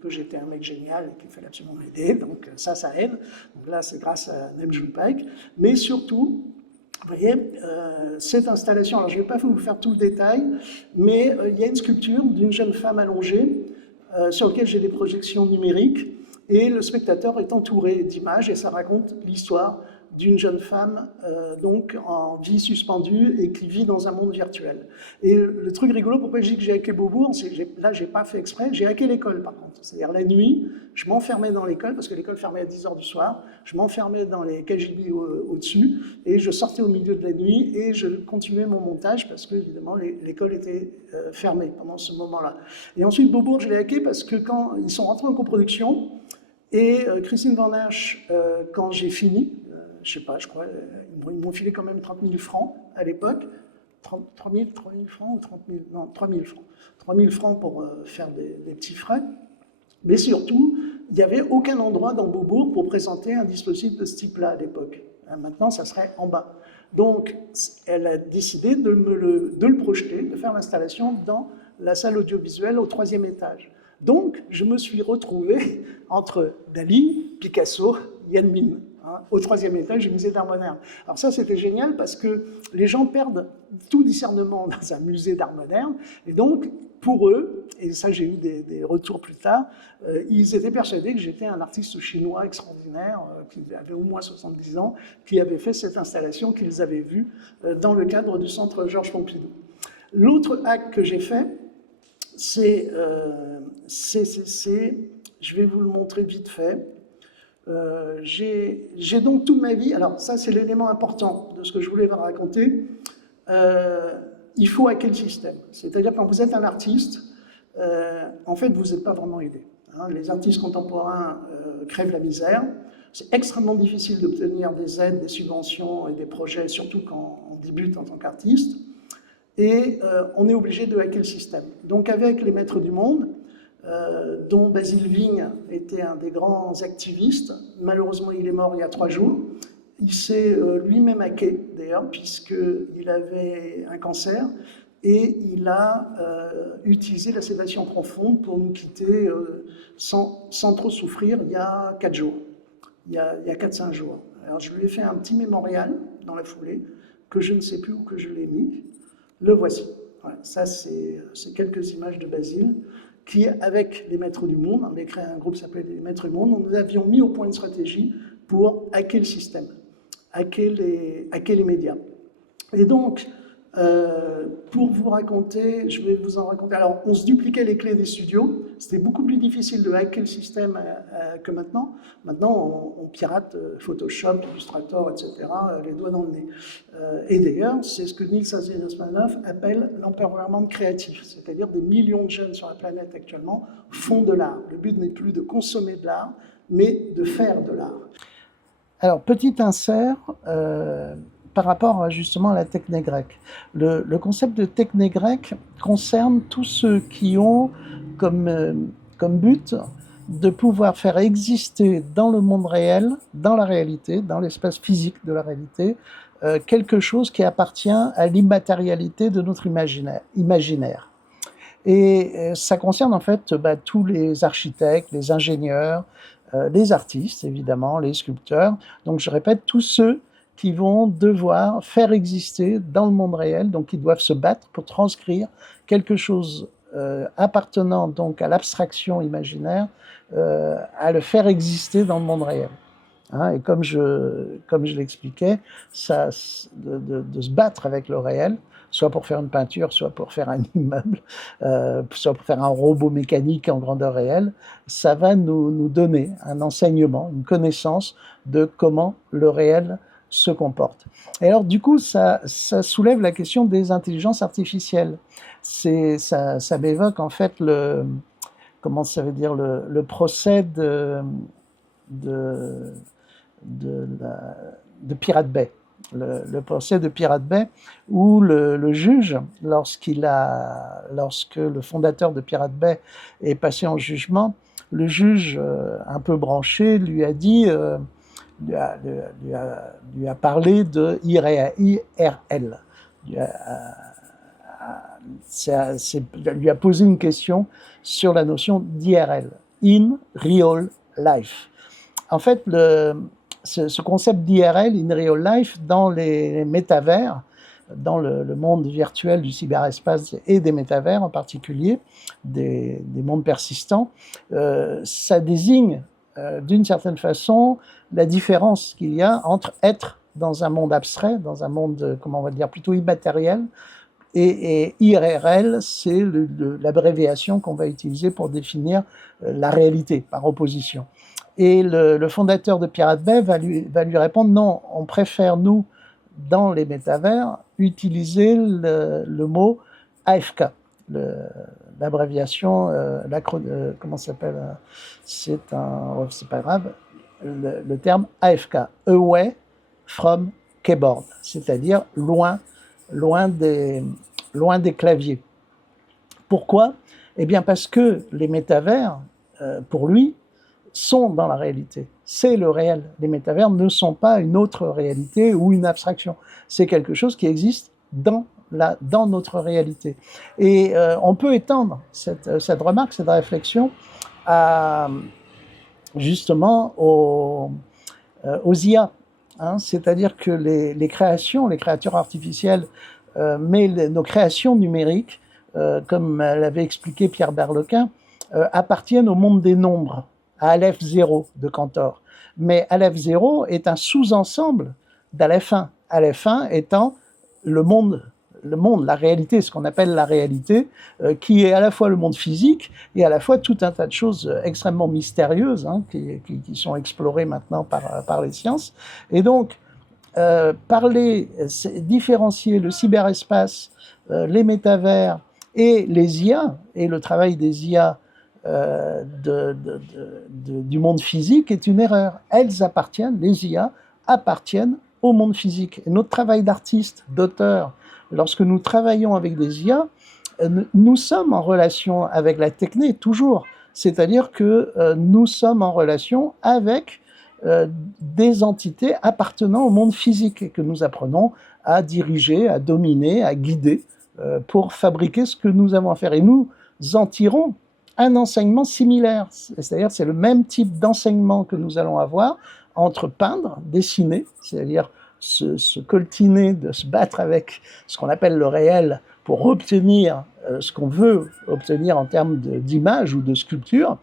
que j'étais un mec génial et qu'il fallait absolument m'aider. Donc ça aide. Donc là, c'est grâce à Nam June Paik. Mais surtout, vous voyez, cette installation, alors je ne vais pas vous faire tout le détail, mais il y a une sculpture d'une jeune femme allongée sur laquelle j'ai des projections numériques et le spectateur est entouré d'images et ça raconte l'histoire d'une jeune femme donc en vie suspendue et qui vit dans un monde virtuel. Et le truc rigolo, pourquoi je dis que j'ai hacké Beaubourg, c'est que là, j'ai pas fait exprès, j'ai hacké l'école par contre. C'est-à-dire la nuit, je m'enfermais dans l'école, parce que l'école fermait à 10h du soir, je m'enfermais dans les KGB au-dessus, et je sortais au milieu de la nuit, et je continuais mon montage, parce que évidemment, l'école était fermée pendant ce moment-là. Et ensuite, Beaubourg, je l'ai hacké parce que quand ils sont rentrés en coproduction, Et Christine Van Hersch, quand j'ai fini, je sais pas, je crois, ils m'ont filé quand même 30 000 francs à l'époque, 3 000 francs ou 30 000, non, 3 000 francs. 3 000 francs pour faire des petits frais. Mais surtout, il n'y avait aucun endroit dans Beaubourg pour présenter un dispositif de ce type-là à l'époque. Maintenant, ça serait en bas. Donc, elle a décidé de le projeter, de faire l'installation dans la salle audiovisuelle au 3e étage. Donc, je me suis retrouvé entre Dali, Picasso, Yan Min, au 3e étage du musée d'art moderne. Alors ça, c'était génial parce que les gens perdent tout discernement dans un musée d'art moderne. Et donc, pour eux, et ça j'ai eu des retours plus tard, ils étaient persuadés que j'étais un artiste chinois extraordinaire, qui avait au moins 70 ans, qui avait fait cette installation qu'ils avaient vue dans le cadre du centre Georges Pompidou. L'autre acte que j'ai fait, c'est, je vais vous le montrer vite fait. J'ai donc toute ma vie, alors ça c'est l'élément important de ce que je voulais vous raconter, il faut hacker le système. C'est-à-dire quand vous êtes un artiste, en fait vous n'êtes pas vraiment aidé. Les artistes contemporains crèvent la misère, c'est extrêmement difficile d'obtenir des aides, des subventions et des projets, surtout quand on débute en tant qu'artiste, et on est obligé de hacker le système. Donc avec les Maîtres du Monde, dont Basile Vigne était un des grands activistes. Malheureusement, il est mort il y a 3 jours. Il s'est lui-même hacké, d'ailleurs, puisqu'il avait un cancer, et il a utilisé la sédation profonde pour nous quitter sans trop souffrir il y a 4 jours, il y a 4-5 jours. Alors, je lui ai fait un petit mémorial dans la foulée, que je ne sais plus où que je l'ai mis. Le voici. Voilà, ça, c'est quelques images de Basile, qui, avec les Maîtres du Monde, on avait créé un groupe qui s'appelait les Maîtres du Monde, nous avions mis au point une stratégie pour hacker le système, hacker les médias. Et donc, pour vous raconter, je vais vous en raconter. Alors, on se dupliquait les clés des studios. C'était beaucoup plus difficile de hacker le système que maintenant. Maintenant, on pirate Photoshop, Illustrator, etc., les doigts dans le nez. Et d'ailleurs, c'est ce que Nils Asmanov appelle l'empowerment créatif. C'est-à-dire des millions de jeunes sur la planète actuellement font de l'art. Le but n'est plus de consommer de l'art, mais de faire de l'art. Alors, petit insert par rapport justement à la techné grecque. Le concept de techné grecque concerne tous ceux qui ont comme but de pouvoir faire exister dans le monde réel, dans la réalité, dans l'espace physique de la réalité, quelque chose qui appartient à l'immatérialité de notre imaginaire. Et ça concerne en fait tous les architectes, les ingénieurs, les artistes évidemment, les sculpteurs. Donc je répète, tous ceux qui vont devoir faire exister dans le monde réel, donc ils doivent se battre pour transcrire quelque chose appartenant donc à l'abstraction imaginaire, à le faire exister dans le monde réel. Et comme je l'expliquais, de se battre avec le réel, soit pour faire une peinture, soit pour faire un immeuble, soit pour faire un robot mécanique en grandeur réelle, ça va nous donner un enseignement, une connaissance de comment le réel se comporte. Et alors, du coup, ça soulève la question des intelligences artificielles. Ça m'évoque en fait le procès de Pirate Bay. Le procès de Pirate Bay, où le juge, lorsque le fondateur de Pirate Bay est passé en jugement, le juge, un peu branché, lui a dit, lui a parlé de IRL. Lui a posé une question sur la notion d'IRL, in real life. En fait, ce concept d'IRL, in real life, dans les métavers, dans le monde virtuel du cyberespace et des métavers en particulier, des mondes persistants, ça désigne d'une certaine façon la différence qu'il y a entre être dans un monde abstrait, dans un monde, comment on va dire, plutôt immatériel, et IRL, c'est l'abréviation qu'on va utiliser pour définir la réalité, par opposition. Et le fondateur de Pirate Bay va lui répondre, non, on préfère, nous, dans les métavers, utiliser le mot AFK, l'abréviation, comment ça s'appelle, c'est pas grave, le terme AFK, Away from Keyboard, c'est-à-dire loin des claviers. Pourquoi? Eh bien parce que les métavers, pour lui, sont dans la réalité. C'est le réel. Les métavers ne sont pas une autre réalité ou une abstraction. C'est quelque chose qui existe dans notre réalité. Et on peut étendre cette remarque, cette réflexion justement aux IA. Hein, c'est-à-dire que les créatures artificielles, mais nos créations numériques, comme l'avait expliqué Pierre Berlequin, appartiennent au monde des nombres, à Aleph 0 de Cantor. Mais Aleph 0 est un sous-ensemble d'Aleph 1. Aleph 1 étant le monde, la réalité, ce qu'on appelle la réalité, qui est à la fois le monde physique et à la fois tout un tas de choses extrêmement mystérieuses, hein, qui sont explorées maintenant par les sciences. Et donc, différencier le cyberespace, les métavers et les IA, et le travail des IA du monde physique est une erreur. Les IA appartiennent au monde physique. Et notre travail d'artiste, d'auteur, lorsque nous travaillons avec des IA, nous sommes en relation avec la techné, toujours. C'est-à-dire que nous sommes en relation avec des entités appartenant au monde physique et que nous apprenons à diriger, à dominer, à guider pour fabriquer ce que nous avons à faire. Et nous en tirons un enseignement similaire. C'est-à-dire c'est le même type d'enseignement que nous allons avoir entre peindre, dessiner, c'est-à-dire se coltiner, de se battre avec ce qu'on appelle le réel pour obtenir ce qu'on veut obtenir en termes d'image ou de sculpture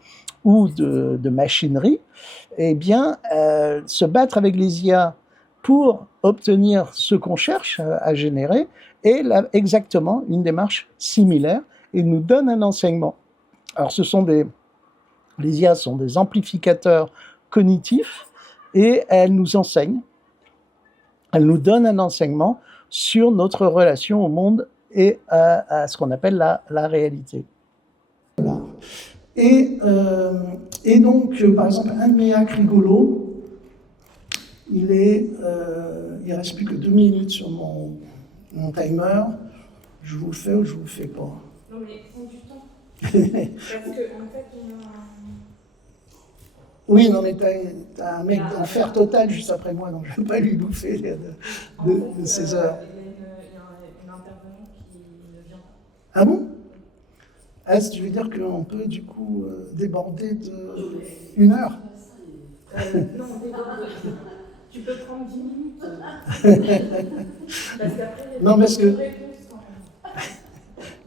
ou de machinerie, eh bien, se battre avec les IA pour obtenir ce qu'on cherche à générer est exactement une démarche similaire et nous donne un enseignement. Alors, les IA sont des amplificateurs cognitifs et elles nous enseignent, elles nous donnent un enseignement sur notre relation au monde et à ce qu'on appelle la réalité. Voilà. Et donc, par exemple, un de mes hacks rigolos, il reste plus que 2 minutes sur mon timer. Je vous le fais ou je vous le fais pas? Non, mais prends du temps. Parce que, en fait, on a... Oui, non, mais t'as un mec d'enfer total juste après moi, donc je ne vais pas lui bouffer de ses heures. Il y a une intervenante qui ne vient pas. Ah bon? Ah, tu veux dire qu'on peut, du coup, déborder d'1 heure? Non, tu peux prendre 10 minutes. Parce qu'après, il y a parce que... réponses.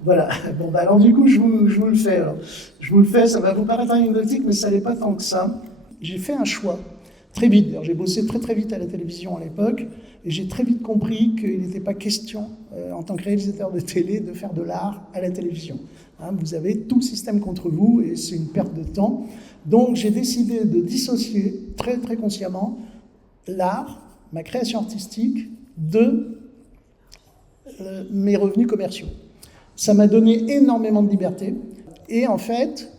Voilà, bon, bah alors du coup, je vous le fais. Alors. Je vous le fais, ça va vous paraître anecdotique, mais ça n'est pas tant que ça. J'ai fait un choix, très vite. D'ailleurs, j'ai bossé très très vite à la télévision à l'époque, et j'ai très vite compris qu'il n'était pas question, en tant que réalisateur de télé, de faire de l'art à la télévision. Hein, vous avez tout le système contre vous, et c'est une perte de temps. Donc, j'ai décidé de dissocier, très très consciemment, l'art, ma création artistique, de mes revenus commerciaux. Ça m'a donné énormément de liberté. Et en fait,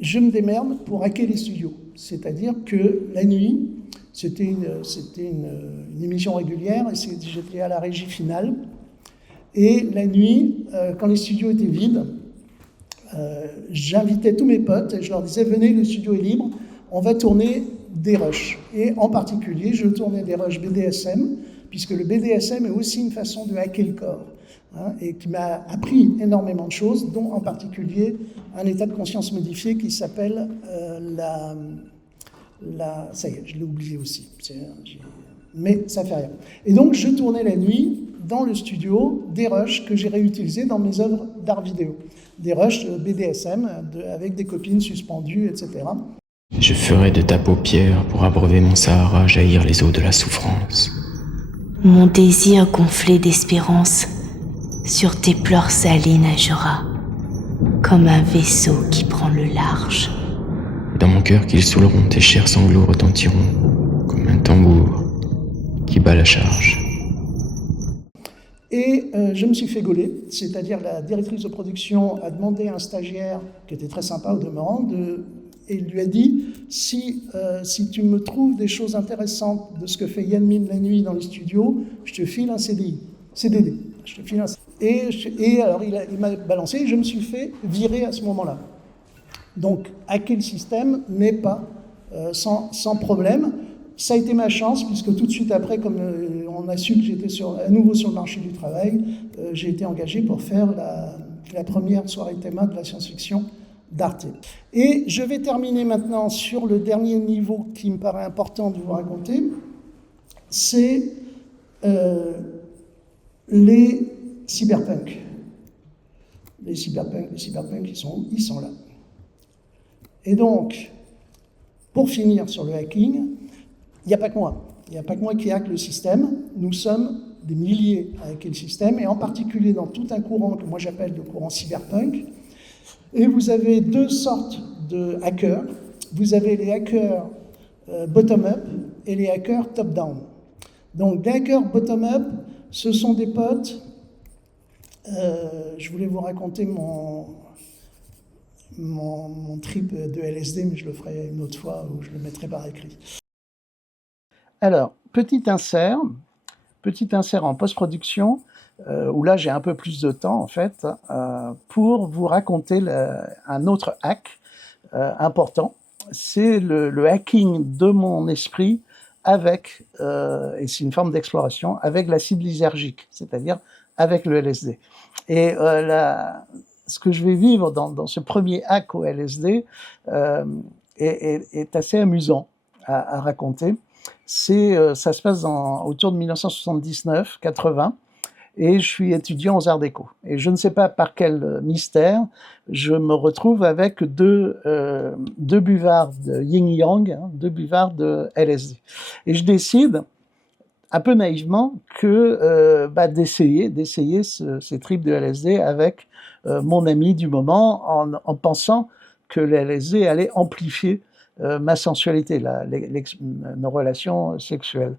je me démerde pour hacker les studios. C'est-à-dire que la nuit, c'était une émission régulière, et j'étais à la régie finale. Et la nuit, quand les studios étaient vides, j'invitais tous mes potes et je leur disais « Venez, le studio est libre, on va tourner des rushs ». Et en particulier, je tournais des rushs BDSM, puisque le BDSM est aussi une façon de hacker le corps. Hein, et qui m'a appris énormément de choses, dont en particulier un état de conscience modifié qui s'appelle ça y est, je l'ai oublié aussi, mais ça fait rien. Et donc je tournais la nuit dans le studio des rushs que j'ai réutilisés dans mes œuvres d'art vidéo, des rushs BDSM avec des copines suspendues, etc. Je ferai de ta paupière pour abreuver mon Sahara jaillir les eaux de la souffrance. Mon désir gonflé d'espérance sur tes pleurs salés nagera, comme un vaisseau qui prend le large. Dans mon cœur qu'ils saouleront, tes chers sanglots retentiront, comme un tambour qui bat la charge. Et je me suis fait gauler, c'est-à-dire la directrice de production a demandé à un stagiaire, qui était très sympa au demeurant, et lui a dit si tu me trouves des choses intéressantes de ce que fait Yann Min la nuit dans les studios, je te file un CDD. Je te file un CDD. Et alors il m'a balancé et je me suis fait virer à ce moment-là. Donc hacker le système n'est pas sans problème. Ça a été ma chance, puisque tout de suite après, comme on a su que j'étais à nouveau sur le marché du travail, j'ai été engagé pour faire la première soirée théma de la science-fiction d'Arte. Et je vais terminer maintenant sur le dernier niveau qui me paraît important de vous raconter, c'est les cyberpunks. Les cyberpunks, ils sont où? Ils sont là. Et donc, pour finir sur le hacking, il n'y a pas que moi. Il n'y a pas que moi qui hack le système. Nous sommes des milliers à hacker le système, et en particulier dans tout un courant que moi j'appelle le courant cyberpunk. Et vous avez deux sortes de hackers. Vous avez les hackers bottom-up et les hackers top-down. Donc, les hackers bottom-up, ce sont des potes. Je voulais vous raconter mon trip de LSD, mais je le ferai une autre fois, ou je le mettrai par écrit. Alors, petit insert en post-production, où là j'ai un peu plus de temps en fait, pour vous raconter un autre hack important. C'est le hacking de mon esprit avec, et c'est une forme d'exploration, avec l'acide lysergique, c'est-à-dire avec le LSD. Et ce que je vais vivre dans ce premier hack au LSD est assez amusant à raconter. Ça se passe autour de 1979-80, et je suis étudiant aux Arts Déco. Et je ne sais pas par quel mystère, je me retrouve avec deux buvards de yin-yang, deux buvards de LSD. Et je décide, un peu naïvement, d'essayer ces trips de LSD avec mon ami du moment, en pensant que le LSD allait amplifier ma sensualité, nos relations sexuelles.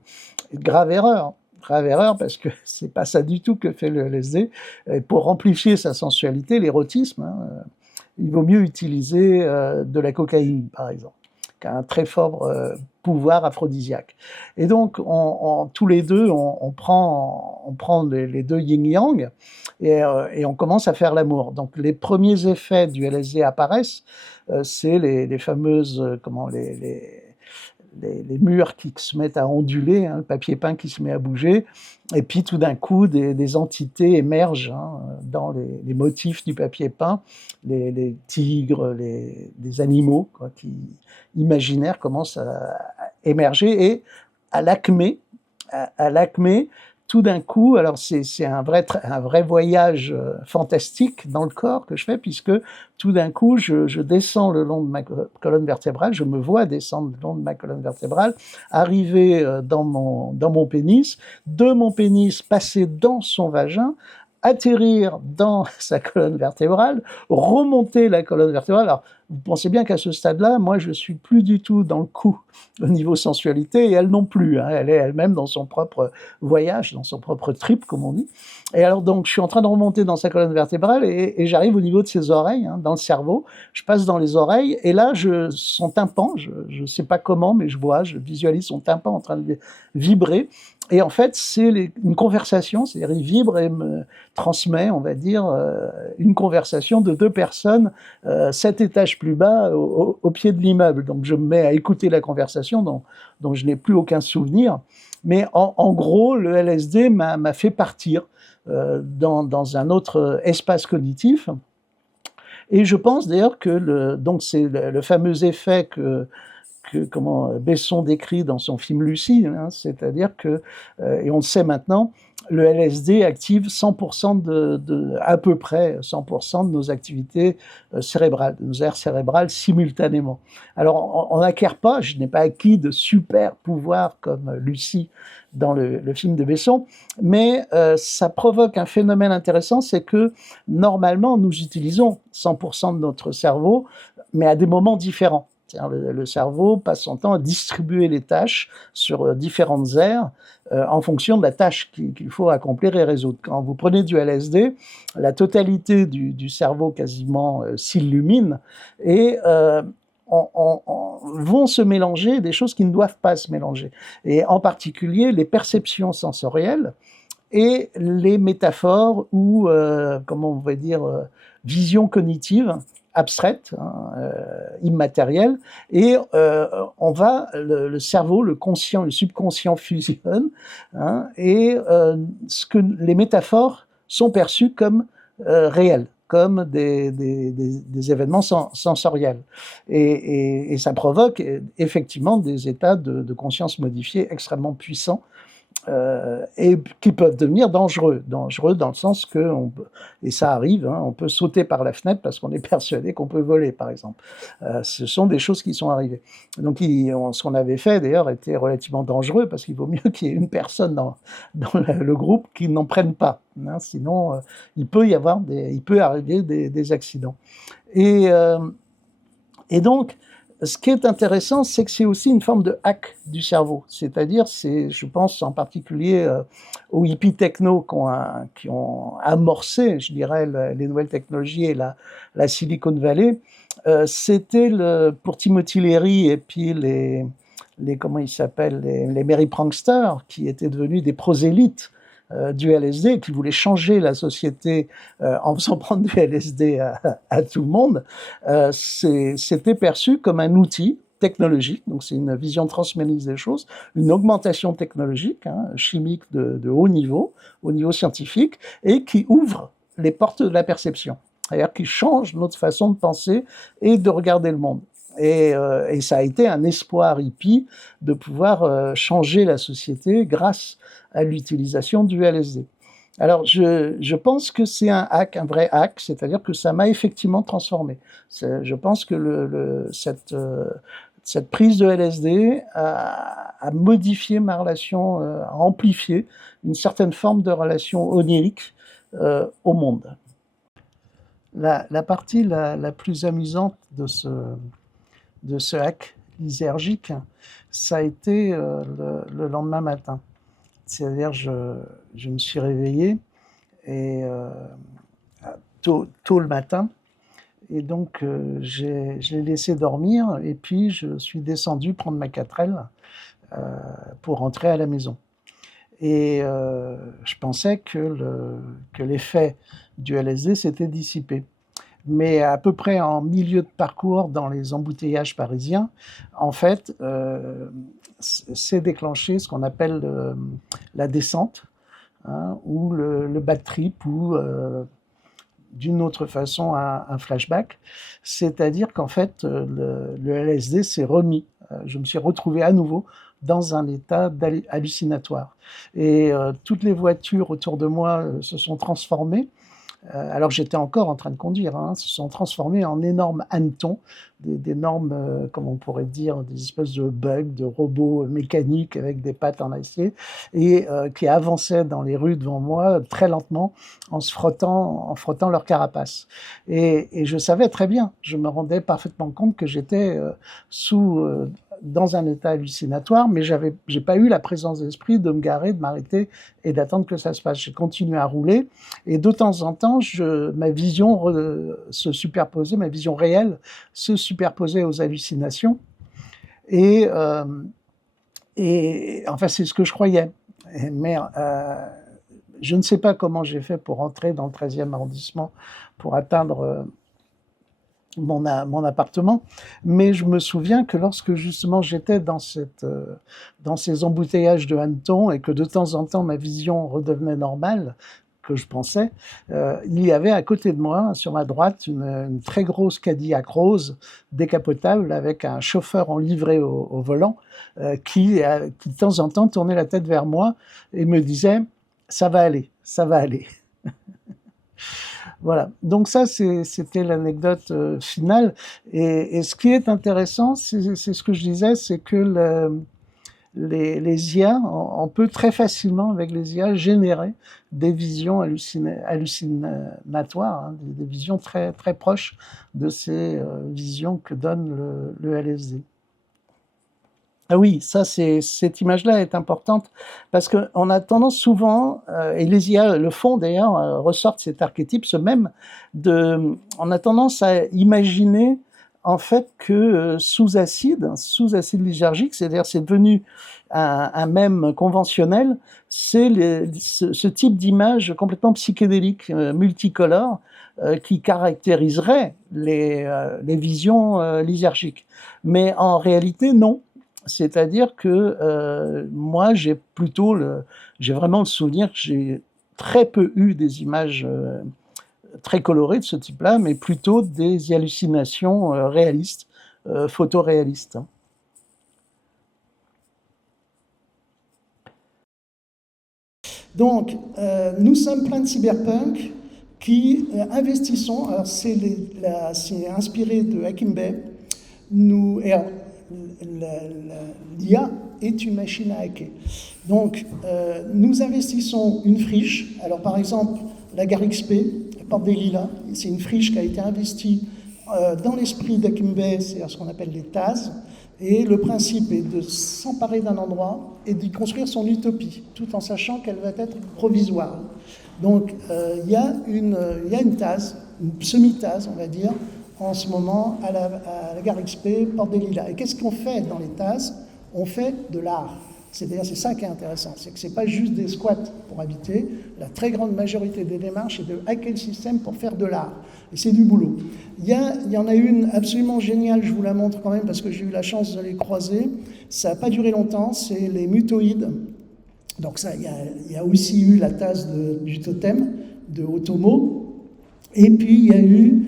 Grave erreur, parce que c'est pas ça du tout que fait le LSD. Et pour amplifier sa sensualité, l'érotisme, il vaut mieux utiliser de la cocaïne, par exemple, qui a un très fort pouvoir aphrodisiaque. Et donc, tous les deux, on prend les deux yin-yang et on commence à faire l'amour. Donc, les premiers effets du LSD apparaissent, c'est les fameuses, les murs qui se mettent à onduler, le papier peint qui se met à bouger, et puis tout d'un coup, des entités émergent dans les motifs du papier peint, les tigres, des animaux imaginaires commencent à émerger, et à l'acmé, tout d'un coup, alors c'est un vrai voyage fantastique dans le corps que je fais, puisque tout d'un coup, je descends le long de ma colonne vertébrale, je me vois descendre le long de ma colonne vertébrale, arriver dans mon pénis, de mon pénis passer dans son vagin, atterrir dans sa colonne vertébrale, remonter la colonne vertébrale. Alors, vous pensez bien qu'à ce stade-là, moi, je suis plus du tout dans le coup au niveau sensualité, et elle non plus. Elle est elle-même dans son propre voyage, dans son propre trip, comme on dit. Et alors, donc, je suis en train de remonter dans sa colonne vertébrale, et j'arrive au niveau de ses oreilles, dans le cerveau. Je passe dans les oreilles, et là, son tympan, je ne sais pas comment, mais je visualise son tympan en train de vibrer. Et en fait, c'est une conversation, c'est-à-dire il vibre et me transmet, on va dire, une conversation de deux personnes 7 étages plus bas au pied de l'immeuble. Donc je me mets à écouter la conversation dont je n'ai plus aucun souvenir. Mais en gros, le LSD m'a fait partir dans un autre espace cognitif. Et je pense d'ailleurs que c'est le fameux effet que Besson décrit dans son film Lucie, c'est-à-dire que, et on le sait maintenant, le LSD active 100% à peu près 100% de nos activités cérébrales, de nos aires cérébrales simultanément. Alors, on n'acquiert pas, je n'ai pas acquis de super pouvoirs comme Lucie dans le film de Besson, mais ça provoque un phénomène intéressant, c'est que normalement, nous utilisons 100% de notre cerveau, mais à des moments différents. Le cerveau passe son temps à distribuer les tâches sur différentes aires en fonction de la tâche qu'il faut accomplir et résoudre. Quand vous prenez du LSD, la totalité du cerveau quasiment s'illumine et vont se mélanger des choses qui ne doivent pas se mélanger. Et en particulier, les perceptions sensorielles et les métaphores ou, comment on va dire, visions cognitives abstraites, immatérielles, et le cerveau, le conscient, le subconscient fusionnent, et les métaphores sont perçues comme réelles, comme des événements sensoriels. Et ça provoque effectivement des états de conscience modifiés extrêmement puissants, et qui peuvent devenir dangereux dans le sens que, et ça arrive, on peut sauter par la fenêtre parce qu'on est persuadé qu'on peut voler, par exemple. Ce sont des choses qui sont arrivées. Donc ce qu'on avait fait d'ailleurs était relativement dangereux parce qu'il vaut mieux qu'il y ait une personne dans le groupe qui n'en prenne pas, sinon il peut arriver des accidents. Et donc ce qui est intéressant, c'est que c'est aussi une forme de hack du cerveau. C'est-à-dire, je pense en particulier aux hippies techno qui ont amorcé, je dirais, les nouvelles technologies et la Silicon Valley. C'était pour Timothy Leary et puis les comment ils s'appellent, les Merry Pranksters, qui étaient devenus des prosélytes du LSD, qui voulaient changer la société en faisant prendre du LSD à tout le monde, c'était perçu comme un outil technologique, donc c'est une vision transménise des choses, une augmentation technologique, chimique de haut niveau scientifique, et qui ouvre les portes de la perception, c'est-à-dire qui change notre façon de penser et de regarder le monde. Et ça a été un espoir hippie de pouvoir changer la société grâce à l'utilisation du LSD. Alors, je pense que c'est un hack, un vrai hack, c'est-à-dire que ça m'a effectivement transformé. Je pense que cette prise de LSD a modifié ma relation, a amplifié une certaine forme de relation onirique au monde. La partie la plus amusante de ce hack lysergique, ça a été le lendemain matin. C'est-à-dire, je me suis réveillé et tôt le matin, et donc je l'ai laissé dormir, et puis je suis descendu prendre ma 4L pour rentrer à la maison. Et je pensais que l'effet du LSD s'était dissipé. Mais à peu près en milieu de parcours, dans les embouteillages parisiens, en fait, s'est déclenché ce qu'on appelle la descente, ou le bad trip, ou d'une autre façon un flashback. C'est-à-dire qu'en fait, le LSD s'est remis. Je me suis retrouvé à nouveau dans un état hallucinatoire. Et toutes les voitures autour de moi se sont transformées. Alors j'étais encore en train de conduire, se sont transformés en énormes hannetons, d'énormes, comment on pourrait dire, des espèces de bugs, de robots mécaniques avec des pattes en acier, et qui avançaient dans les rues devant moi très lentement en frottant leur carapace. Et je savais très bien, je me rendais parfaitement compte que j'étais dans un état hallucinatoire, mais j'ai pas eu la présence d'esprit de me garer, de m'arrêter et d'attendre que ça se passe. J'ai continué à rouler, et de temps en temps, ma vision ma vision réelle se superposait aux hallucinations, et enfin c'est ce que je croyais. Mais je ne sais pas comment j'ai fait pour entrer dans le 13e arrondissement, pour atteindre mon appartement, mais je me souviens que lorsque justement j'étais dans ces embouteillages de hannetons et que de temps en temps ma vision redevenait normale, que je pensais, il y avait à côté de moi, sur ma droite, une très grosse Cadillac rose décapotable avec un chauffeur en livrée au volant qui de temps en temps tournait la tête vers moi et me disait « ça va aller, ça va aller ». Voilà, donc ça c'était l'anecdote finale, et ce qui est intéressant, c'est ce que je disais, c'est que les IA, on peut très facilement, avec les IA, générer des visions hallucinatoires, hein, des visions très, très proches de ces visions que donne le LSD. Ah oui, cette image-là est importante parce qu'on a tendance souvent, et les IA le font d'ailleurs, ressortent cet archétype, on a tendance à imaginer en fait que sous acide lysergique, c'est-à-dire c'est devenu un mème conventionnel, c'est ce type d'image complètement psychédélique, multicolore, qui caractériserait les visions lysergiques. Mais en réalité, non. C'est-à-dire que moi, j'ai vraiment le souvenir que j'ai très peu eu des images très colorées de ce type-là, mais plutôt des hallucinations réalistes, photoréalistes. Donc, nous sommes plein de cyberpunk qui investissons. Alors, c'est inspiré de Hakim Bey. L'IA est une machine à hacker. Donc, nous investissons une friche. Alors, par exemple, la gare XP, la Porte des Lilas, c'est une friche qui a été investie dans l'esprit d'Hakim Bey, c'est ce qu'on appelle les TAS. Et le principe est de s'emparer d'un endroit et d'y construire son utopie, tout en sachant qu'elle va être provisoire. Donc, il y a une TAS, une semi-TAS, on va dire, en ce moment à la gare XP, Porte des Lilas. Et qu'est-ce qu'on fait dans les TAS? On fait de l'art. C'est-à-dire, c'est ça qui est intéressant, c'est que ce n'est pas juste des squats pour habiter. La très grande majorité des démarches est de hacker le système pour faire de l'art. Et c'est du boulot. Il y en a une absolument géniale, je vous la montre quand même parce que j'ai eu la chance de les croiser. Ça n'a pas duré longtemps, c'est les mutoïdes. Donc ça, il y a aussi eu la tasse du totem de Otomo. Et puis il y a eu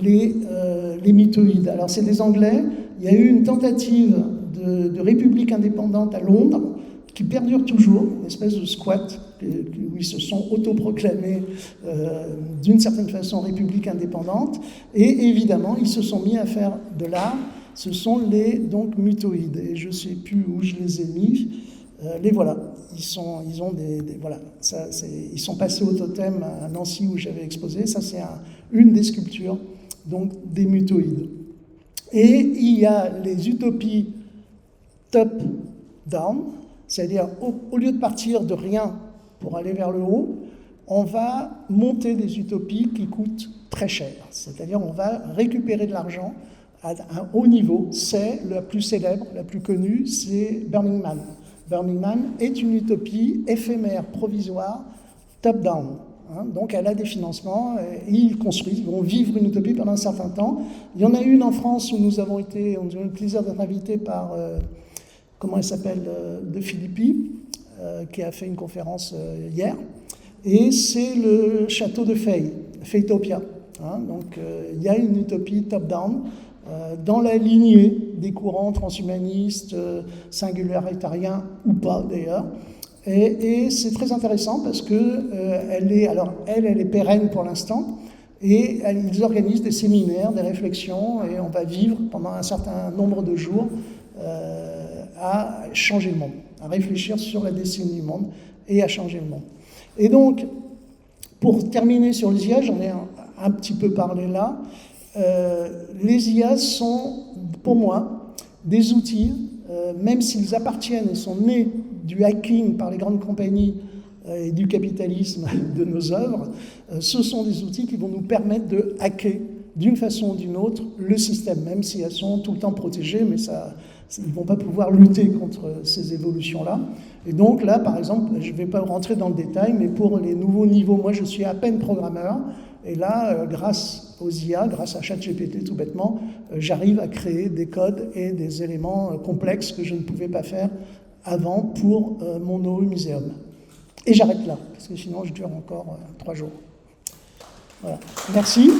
les mutoïdes. Alors c'est des Anglais. Il y a eu une tentative de république indépendante à Londres qui perdure toujours, une espèce de squat où ils se sont autoproclamés d'une certaine façon république indépendante, et évidemment ils se sont mis à faire de l'art. Ce sont les mutoïdes, et je ne sais plus où je les ai mis. Les voilà, ils sont passés au totem à Nancy où j'avais exposé. Ça c'est une des sculptures donc des mutoïdes. Et il y a les utopies top-down, c'est-à-dire au lieu de partir de rien pour aller vers le haut, on va monter des utopies qui coûtent très cher. C'est-à-dire on va récupérer de l'argent à un haut niveau. C'est la plus célèbre, la plus connue, c'est Burning Man. Burning Man est une utopie éphémère, provisoire, top-down. Donc elle a des financements, et ils construisent, ils vont vivre une utopie pendant un certain temps. Il y en a une en France où on a eu le plaisir d'être invité par, comment elle s'appelle, de Philippi, qui a fait une conférence hier. Et c'est le château de Fey, Feytopia. Donc il y a une utopie top-down, dans la lignée des courants transhumanistes, singularitariens ou pas d'ailleurs. Et c'est très intéressant parce que elle est pérenne pour l'instant, et ils organisent des séminaires, des réflexions, et on va vivre pendant un certain nombre de jours à changer le monde, à réfléchir sur la destinée du monde et à changer le monde. Et donc, pour terminer sur les IA, j'en ai un petit peu parlé là, les IA sont, pour moi, des outils, même s'ils appartiennent et sont nés du hacking par les grandes compagnies et du capitalisme de nos œuvres, ce sont des outils qui vont nous permettre de hacker d'une façon ou d'une autre le système, même si elles sont tout le temps protégées, mais ils ne vont pas pouvoir lutter contre ces évolutions-là. Et donc là, par exemple, je ne vais pas rentrer dans le détail, mais pour les nouveaux niveaux, moi je suis à peine programmeur, et là, grâce aux IA, grâce à ChatGPT tout bêtement, j'arrive à créer des codes et des éléments complexes que je ne pouvais pas faire avant pour mon OU Muséum. Et j'arrête là, parce que sinon je dure encore 3 jours. Voilà. Merci.